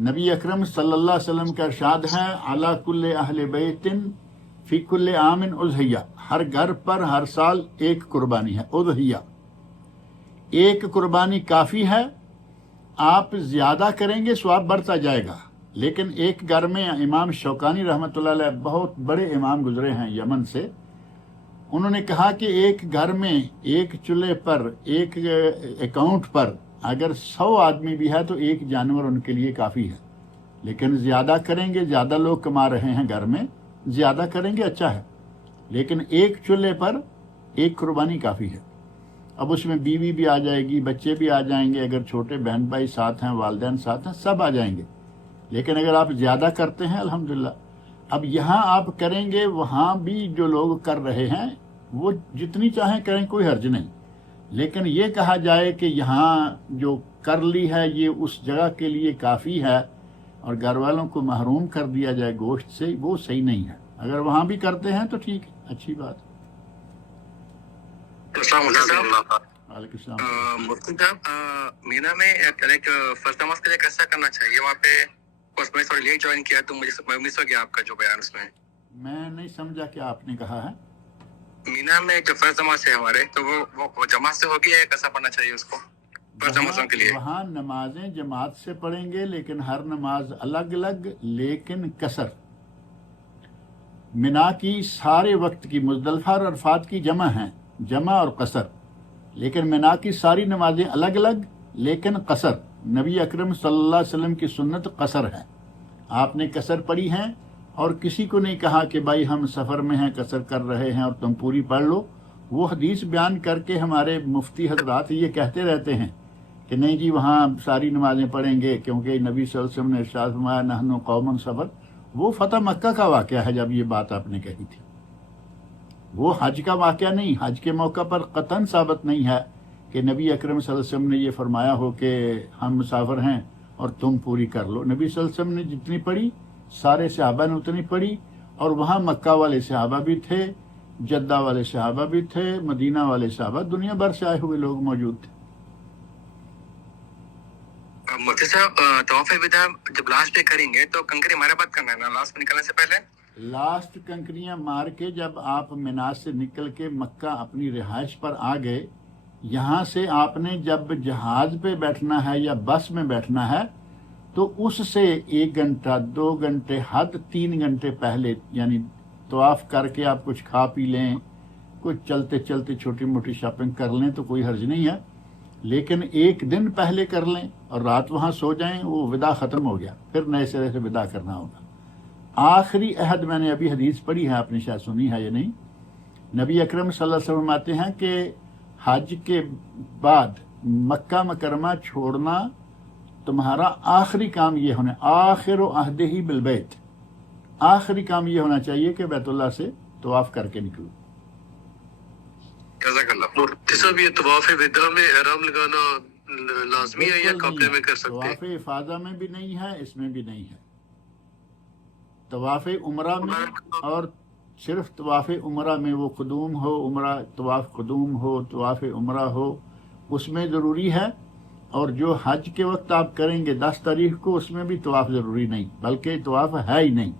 نبی اکرم صلی اللہ علیہ وسلم کا ارشاد ہے علی کل اہل بیت فی کل عام اضحیہ، ہر گھر پر ہر سال ایک قربانی ہے. اضحیہ ایک قربانی کافی ہے. آپ زیادہ کریں گے ثواب بڑھتا جائے گا. لیکن ایک گھر میں امام شوکانی رحمۃ اللہ علیہ بہت بڑے امام گزرے ہیں یمن سے، انہوں نے کہا کہ ایک گھر میں ایک چولہے پر ایک اکاؤنٹ پر اگر 100 آدمی بھی ہے تو ایک جانور ان کے لیے کافی ہے. لیکن زیادہ کریں گے، زیادہ لوگ کما رہے ہیں گھر میں، زیادہ کریں گے اچھا ہے، لیکن ایک چولہے پر ایک قربانی کافی ہے. اب اس میں بیوی بھی آ جائے گی، بچے بھی آ جائیں گے، اگر چھوٹے بہن بھائی ساتھ ہیں، والدین ساتھ ہیں، سب آ جائیں گے. لیکن اگر آپ زیادہ کرتے ہیں الحمدللہ. اب یہاں آپ کریں گے، وہاں بھی جو لوگ کر رہے ہیں وہ جتنی چاہیں کریں، کوئی حرج نہیں. لیکن یہ کہا جائے کہ یہاں جو کر لی ہے یہ اس جگہ کے لیے کافی ہے اور گھر والوں کو محروم کر دیا جائے گوشت سے، وہ صحیح نہیں ہے. اگر وہاں بھی کرتے ہیں تو ٹھیک ہے، اچھی بات ہے. السلام علیکم. وعلیکم السلام. مفتی صاحب، مینا میں فرض نماز کے لیے کیسا کرنا چاہیے؟ وہاں پہ بس میں تھوڑی لیٹ جوائن کیا تو مجھے مس ہو گیا آپ کا جو بیان اس میں. میں نہیں سمجھا کہ آپ نے کہا ہے. مینا میں جو فرض نماز ہے ہمارے تو وہ جماعت سے ہوگی یا کیسا پڑھنا چاہیے اس کو فرض نمازوں کے لیے؟ وہاں نمازیں جماعت سے پڑھیں گے، لیکن ہر نماز الگ الگ، لیکن قصر. منا کی سارے وقت کی، مزدلفہ اور عرفات کی جمع ہیں، جمع اور قصر. لیکن منا کی ساری نمازیں الگ الگ لیکن قصر. نبی اکرم صلی اللہ علیہ وسلم کی سنت قصر ہے. آپ نے قصر پڑھی ہیں اور کسی کو نہیں کہا کہ بھائی ہم سفر میں ہیں، قصر کر رہے ہیں اور تم پوری پڑھ لو. وہ حدیث بیان کر کے ہمارے مفتی حضرات یہ کہتے رہتے ہیں کہ نہیں جی وہاں ساری نمازیں پڑھیں گے کیونکہ نبی صلی اللہ علیہ وسلم نے ارشاد فرمایا نحن قوم سفر. وہ فتح مکہ کا واقعہ ہے جب یہ بات آپ نے کہی تھی. وہ حج کا واقعہ نہیں. حج کے موقع پر قطعاً ثابت نہیں ہے کہ نبی اکرم صلی اللہ علیہ وسلم نے یہ فرمایا ہو کہ ہم مسافر ہیں اور تم پوری کر لو. نبی صلی اللہ علیہ وسلم نے جتنی پڑھی سارے صحابہ نے اتنی پڑھی، اور وہاں مکہ والے صحابہ بھی تھے، جدہ والے صحابہ بھی تھے، مدینہ والے صحابہ، دنیا بھر سے آئے ہوئے لوگ موجود تھے. مفتی صاحب، طواف وداع جب لاسٹ پہ کریں گے تو کنکری ہمارے بات کرنا ہے نا لاسٹ میں نکلنے سے پہلے؟ لاسٹ کنکریاں مار کے جب آپ منا سے نکل کے مکہ اپنی رہائش پر آ گئے، یہاں سے آپ نے جب جہاز پہ بیٹھنا ہے یا بس میں بیٹھنا ہے تو اس سے 1 گھنٹہ 2 گھنٹے حد 3 گھنٹے پہلے، یعنی طواف کر کے آپ کچھ کھا پی لیں، کچھ چلتے چلتے چھوٹی موٹی شاپنگ کر لیں تو کوئی حرج نہیں ہے. لیکن 1 دن پہلے کر لیں اور رات وہاں سو جائیں، وہ وداع ختم ہو گیا، پھر نئے سرے سے وداع کرنا ہوگا. آخری عہد میں نے ابھی حدیث پڑھی ہے، آپ نے شاید سنی ہے یا نہیں. نبی اکرم صلی اللہ علیہ وسلم فرماتے ہیں کہ حج کے بعد مکہ مکرمہ چھوڑنا تمہارا آخری کام یہ ہونا، آخر عہدہ بالبیت، آخری کام یہ ہونا چاہیے کہ بیت اللہ سے طواف کر کے نکلو. جزاک اللہ. مفتی صاحب، یہ طواف وداع میں احرام لگانا لازمی ہے یا قبلے میں کر سکتے ہیں؟ طواف افاضہ میں بھی نہیں ہے، اس میں بھی نہیں ہے. طواف عمرہ میں اور صرف طواف عمرہ میں، وہ قدوم ہو عمرہ، طواف قدوم ہو، طواف عمرہ ہو، اس میں ضروری ہے. اور جو حج کے وقت آپ کریں گے 10 تاریخ کو، اس میں بھی طواف ضروری نہیں، بلکہ طواف ہے ہی نہیں.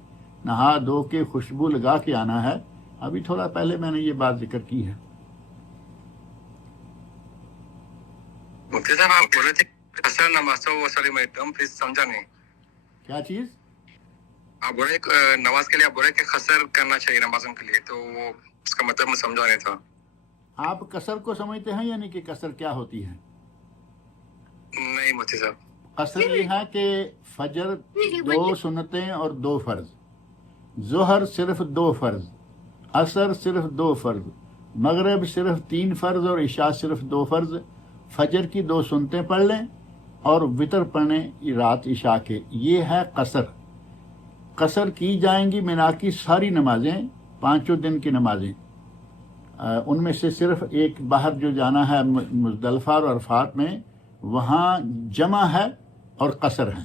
نہا دھو کے خوشبو لگا کے آنا ہے. ابھی تھوڑا پہلے میں نے یہ بات ذکر کی ہے. مفتی صاحب، آپ بول رہے تھے قصر نماز، تو وہ سوری میں ایک پھر سمجھا نہیں. کیا چیز؟ آپ بول رہے نماز کے لیے آپ بول رہے کہ قصر کرنا چاہیے نمازوں کے لیے، تو وہ اس کا مطلب میں سمجھا نہیں تھا. آپ قصر کو سمجھتے ہیں یعنی کہ قصر کیا ہوتی ہے؟ نہیں مفتی صاحب. قصر یہ ہے کہ فجر 2 سنتیں اور 2 فرض، ظہر صرف 2 فرض، عصر صرف 2 فرض، مغرب صرف 3 فرض اور عشاء صرف 2 فرض. فجر کی 2 سنتیں پڑھ لیں اور وتر پڑھیں رات عشاء کے، یہ ہے قصر. قصر کی جائیں گی منا کی ساری نمازیں، 5 دن کی نمازیں. ان میں سے صرف ایک باہر جو جانا ہے مزدلفہ اور عرفات میں، وہاں جمع ہے اور قصر ہیں.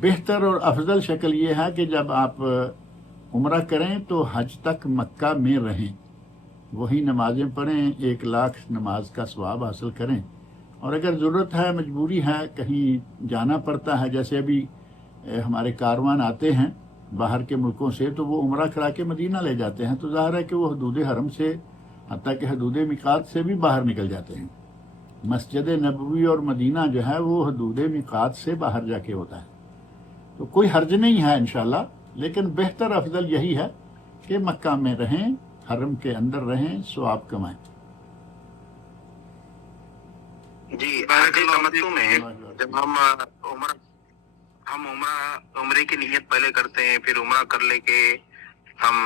بہتر اور افضل شکل یہ ہے کہ جب آپ عمرہ کریں تو حج تک مکہ میں رہیں، وہی نمازیں پڑھیں، 1,00,000 نماز کا ثواب حاصل کریں، اور اگر ضرورت ہے، مجبوری ہے، کہیں جانا پڑتا ہے، جیسے ابھی ہمارے کاروان آتے ہیں باہر کے ملکوں سے تو وہ عمرہ کرا کے مدینہ لے جاتے ہیں، تو ظاہر ہے کہ وہ حدود حرم سے، حتیٰ کہ حدود میقات سے بھی باہر نکل جاتے ہیں۔ مسجد نبوی اور مدینہ جو ہے وہ حدود میقات سے باہر جا کے ہوتا ہے، تو کوئی حرج نہیں ہے انشاءاللہ، لیکن بہتر افضل یہی ہے کہ مکہ میں رہیں، حرم کے اندر رہیں، ثواب کمائیں۔ جی حج تمتع میں جب ہم عمرے کی نیت پہلے کرتے ہیں، پھر عمرہ کر لے کے ہم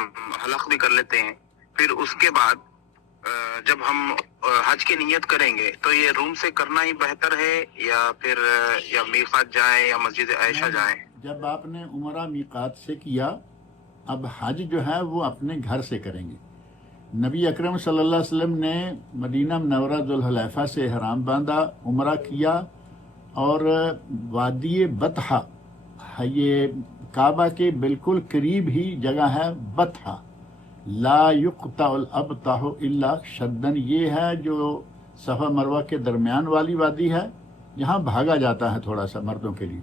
حلق بھی کر لیتے ہیں، پھر اس کے بعد جب ہم حج کی نیت کریں گے تو یہ روم سے کرنا ہی بہتر ہے یا پھر یا میقات جائیں یا مسجد عائشہ جائیں؟ جب آپ نے عمرہ میقات سے کیا، اب حج جو ہے وہ اپنے گھر سے کریں گے۔ نبی اکرم صلی اللہ علیہ وسلم نے مدینہ منورہ ذوالحلیفہ سے احرام باندھا، عمرہ کیا، اور وادی بطحہ، یہ کعبہ کے بالکل قریب ہی جگہ ہے بطحہ، لا یقطع الابطح الا شدن، یہ ہے جو صفا مروہ کے درمیان والی وادی ہے، یہاں بھاگا جاتا ہے تھوڑا سا مردوں کے لیے،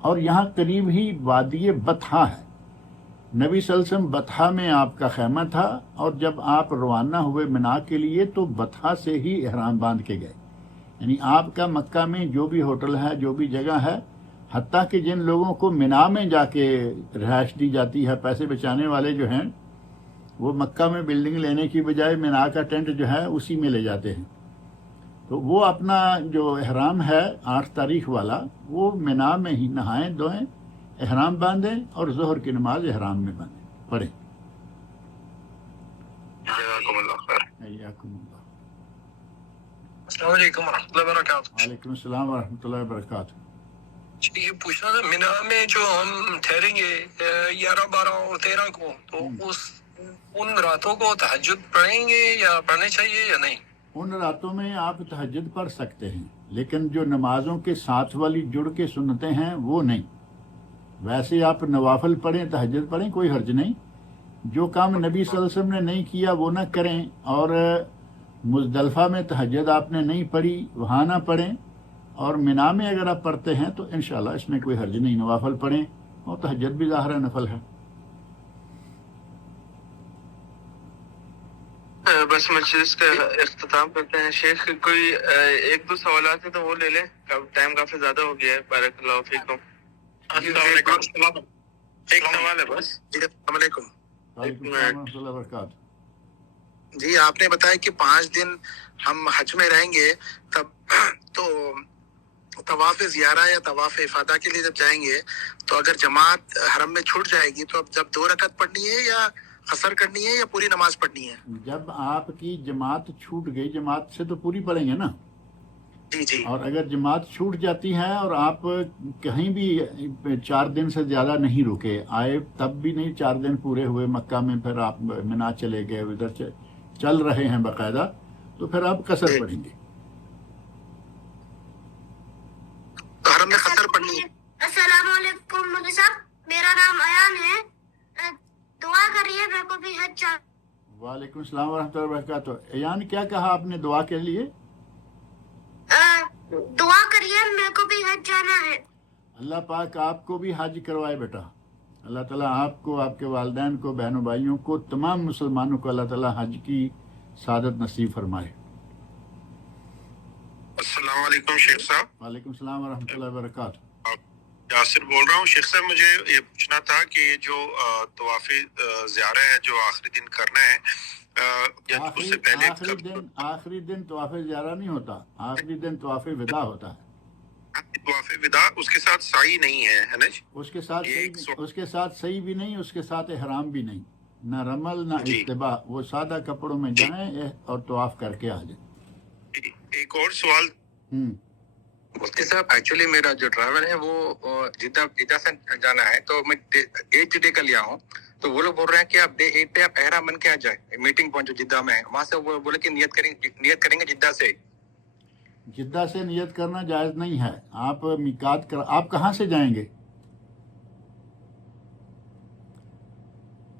اور یہاں قریب ہی وادی بطحہ ہے۔ نبی صلی اللہ علیہ وسلم بطحہ میں آپ کا خیمہ تھا، اور جب آپ روانہ ہوئے منا کے لیے تو بطحہ سے ہی احرام باندھ کے گئے، یعنی آپ کا مکہ میں جو بھی ہوٹل ہے، جو بھی جگہ ہے، حتیٰ کہ جن لوگوں کو منا میں جا کے رہائش دی جاتی ہے، پیسے بچانے والے جو ہیں، وہ مکہ میں بلڈنگ لینے کی بجائے منا کا ٹینٹ جو ہے اسی میں لے جاتے ہیں، تو وہ اپنا جو احرام ہے 8 تاریخ والا، وہ منا میں ہی نہائیں دھوئیں، احرام باندھیں، اور ظہر کی نماز احرام میں پڑھیں۔ جزاکم اللہ خیر۔ حیاکم اللہ۔ السلام علیکم ورحمۃ اللہ وبرکاتہ۔ وعلیکم السلام ورحمۃ اللہ وبرکاتہ۔ جی یہ پوچھنا تھا، مینا میں جو ہم ٹھہریں گے 11، 12 اور 13 کو، تو ان راتوں کو تہجد پڑھیں گے یا پڑھنے چاہیے یا نہیں؟ ان راتوں میں آپ تہجد پڑھ سکتے ہیں، لیکن جو نمازوں کے ساتھ والی جڑ کے سنتیں ہیں وہ نہیں۔ ویسے آپ نوافل پڑھیں، تہجد پڑھیں، کوئی حرج نہیں۔ جو کام نبی صلی اللہ علیہ وسلم نے نہیں کیا وہ نہ کریں، اور مزدلفہ میں تہجد آپ نے نہیں پڑھی، وہاں نہ پڑھیں، اور منا میں اگر آپ پڑھتے ہیں تو انشاءاللہ اس میں کوئی حرج نہیں، نوافل پڑھیں، اور تہجد بھی ظاہر نفل ہے۔ بس مجلس کا اختتام کرتے ہیں شیخ، کوئی 1-2 سوالات ہیں تو وہ لے لیں، ٹائم کافی زیادہ ہو گیا ہے۔ بارک اللہ فیکم۔ السلام علیکم۔ ایک سوال ہے بس۔ جی السلام علیکم۔ وعلیکم السلام ورحمۃ اللہ وبرکاتہ۔ جی آپ نے بتایا کہ 5 دن ہم حج میں رہیں گے، تب تو طواف زیارہ یا طواف افادہ کے لیے جب جائیں گے تو اگر جماعت حرم میں چھوٹ جائے گی تو اب جب 2 رکعت پڑھنی ہے یا قصر کرنی ہے یا پوری نماز پڑھنی ہے؟ جب آپ کی جماعت چھوٹ گئی، جماعت سے تو پوری پڑھیں گے نا، جی جی۔ اور اگر جماعت چھوٹ جاتی ہے اور آپ کہیں بھی 4 دن سے زیادہ نہیں رکے، آئے تب بھی نہیں 4 دن پورے ہوئے مکہ میں، پھر آپ منا چلے گئے، ادھر چل رہے ہیں باقاعدہ، تو پھر آپ قصر پڑھیں گے۔ حرم میں قصر پڑھنی ہے۔ السلام علیکم مودی صاحب، میرا نام ایان ہے، دعا کریے میرے کو بھی حج جانا۔ وعلیکم السلام ورحمۃ اللہ وبرکاتہ۔ ایان کیا کہا آپ نے دعا کے لیے؟ دعا کریے میرے کو بھی حج جانا ہے۔ اللہ پاک آپ کو بھی حج کروائے بیٹا، اللہ تعالیٰ آپ کو، آپ کے والدین کو، بہنوں بھائیوں کو، تمام مسلمانوں کو اللہ تعالیٰ حج کی سعادت نصیب فرمائے۔ السلام علیکم شیخ صاحب۔ وعلیکم السلام ورحمۃ اللہ وبرکاتہ۔ یاسر بول رہا ہوں شیخ صاحب، مجھے یہ پوچھنا تھا کہ یہ جو طواف زیارہ ہے جو آخری دن کرنا ہے، اس سے پہلے آخری دن طواف زیارہ نہیں ہوتا، آخری دن طواف وداع ہوتا ہے۔ طواف وداع اس کے ساتھ سعی نہیں ہے نا جی؟ اس کے ساتھ صحیح بھی نہیں، اس کے ساتھ احرام بھی نہیں، نہ رمل نہ اتباع، وہ سادہ کپڑوں میں جائیں اور طواف کر کے آ جائیں۔ ایک اور سوال مفتی صاحب، ایکچولی میرا جو ڈرائیور ہے وہ جدہ سے جانا ہے، تو میں ڈیٹ جدہ کا لیا ہوں، تو وہ لوگ بول رہے ہیں کہ آپ ڈے 8 پہ آپ احرام بن کے آ جائیں، میٹنگ پوائنٹ جو جدہ میں ہے وہاں سے، وہ بولے کہ نیت کریں گے جدہ سے۔ جدہ سے نیت کرنا جائز نہیں ہے، آپ میقات آپ کہاں سے جائیں گے؟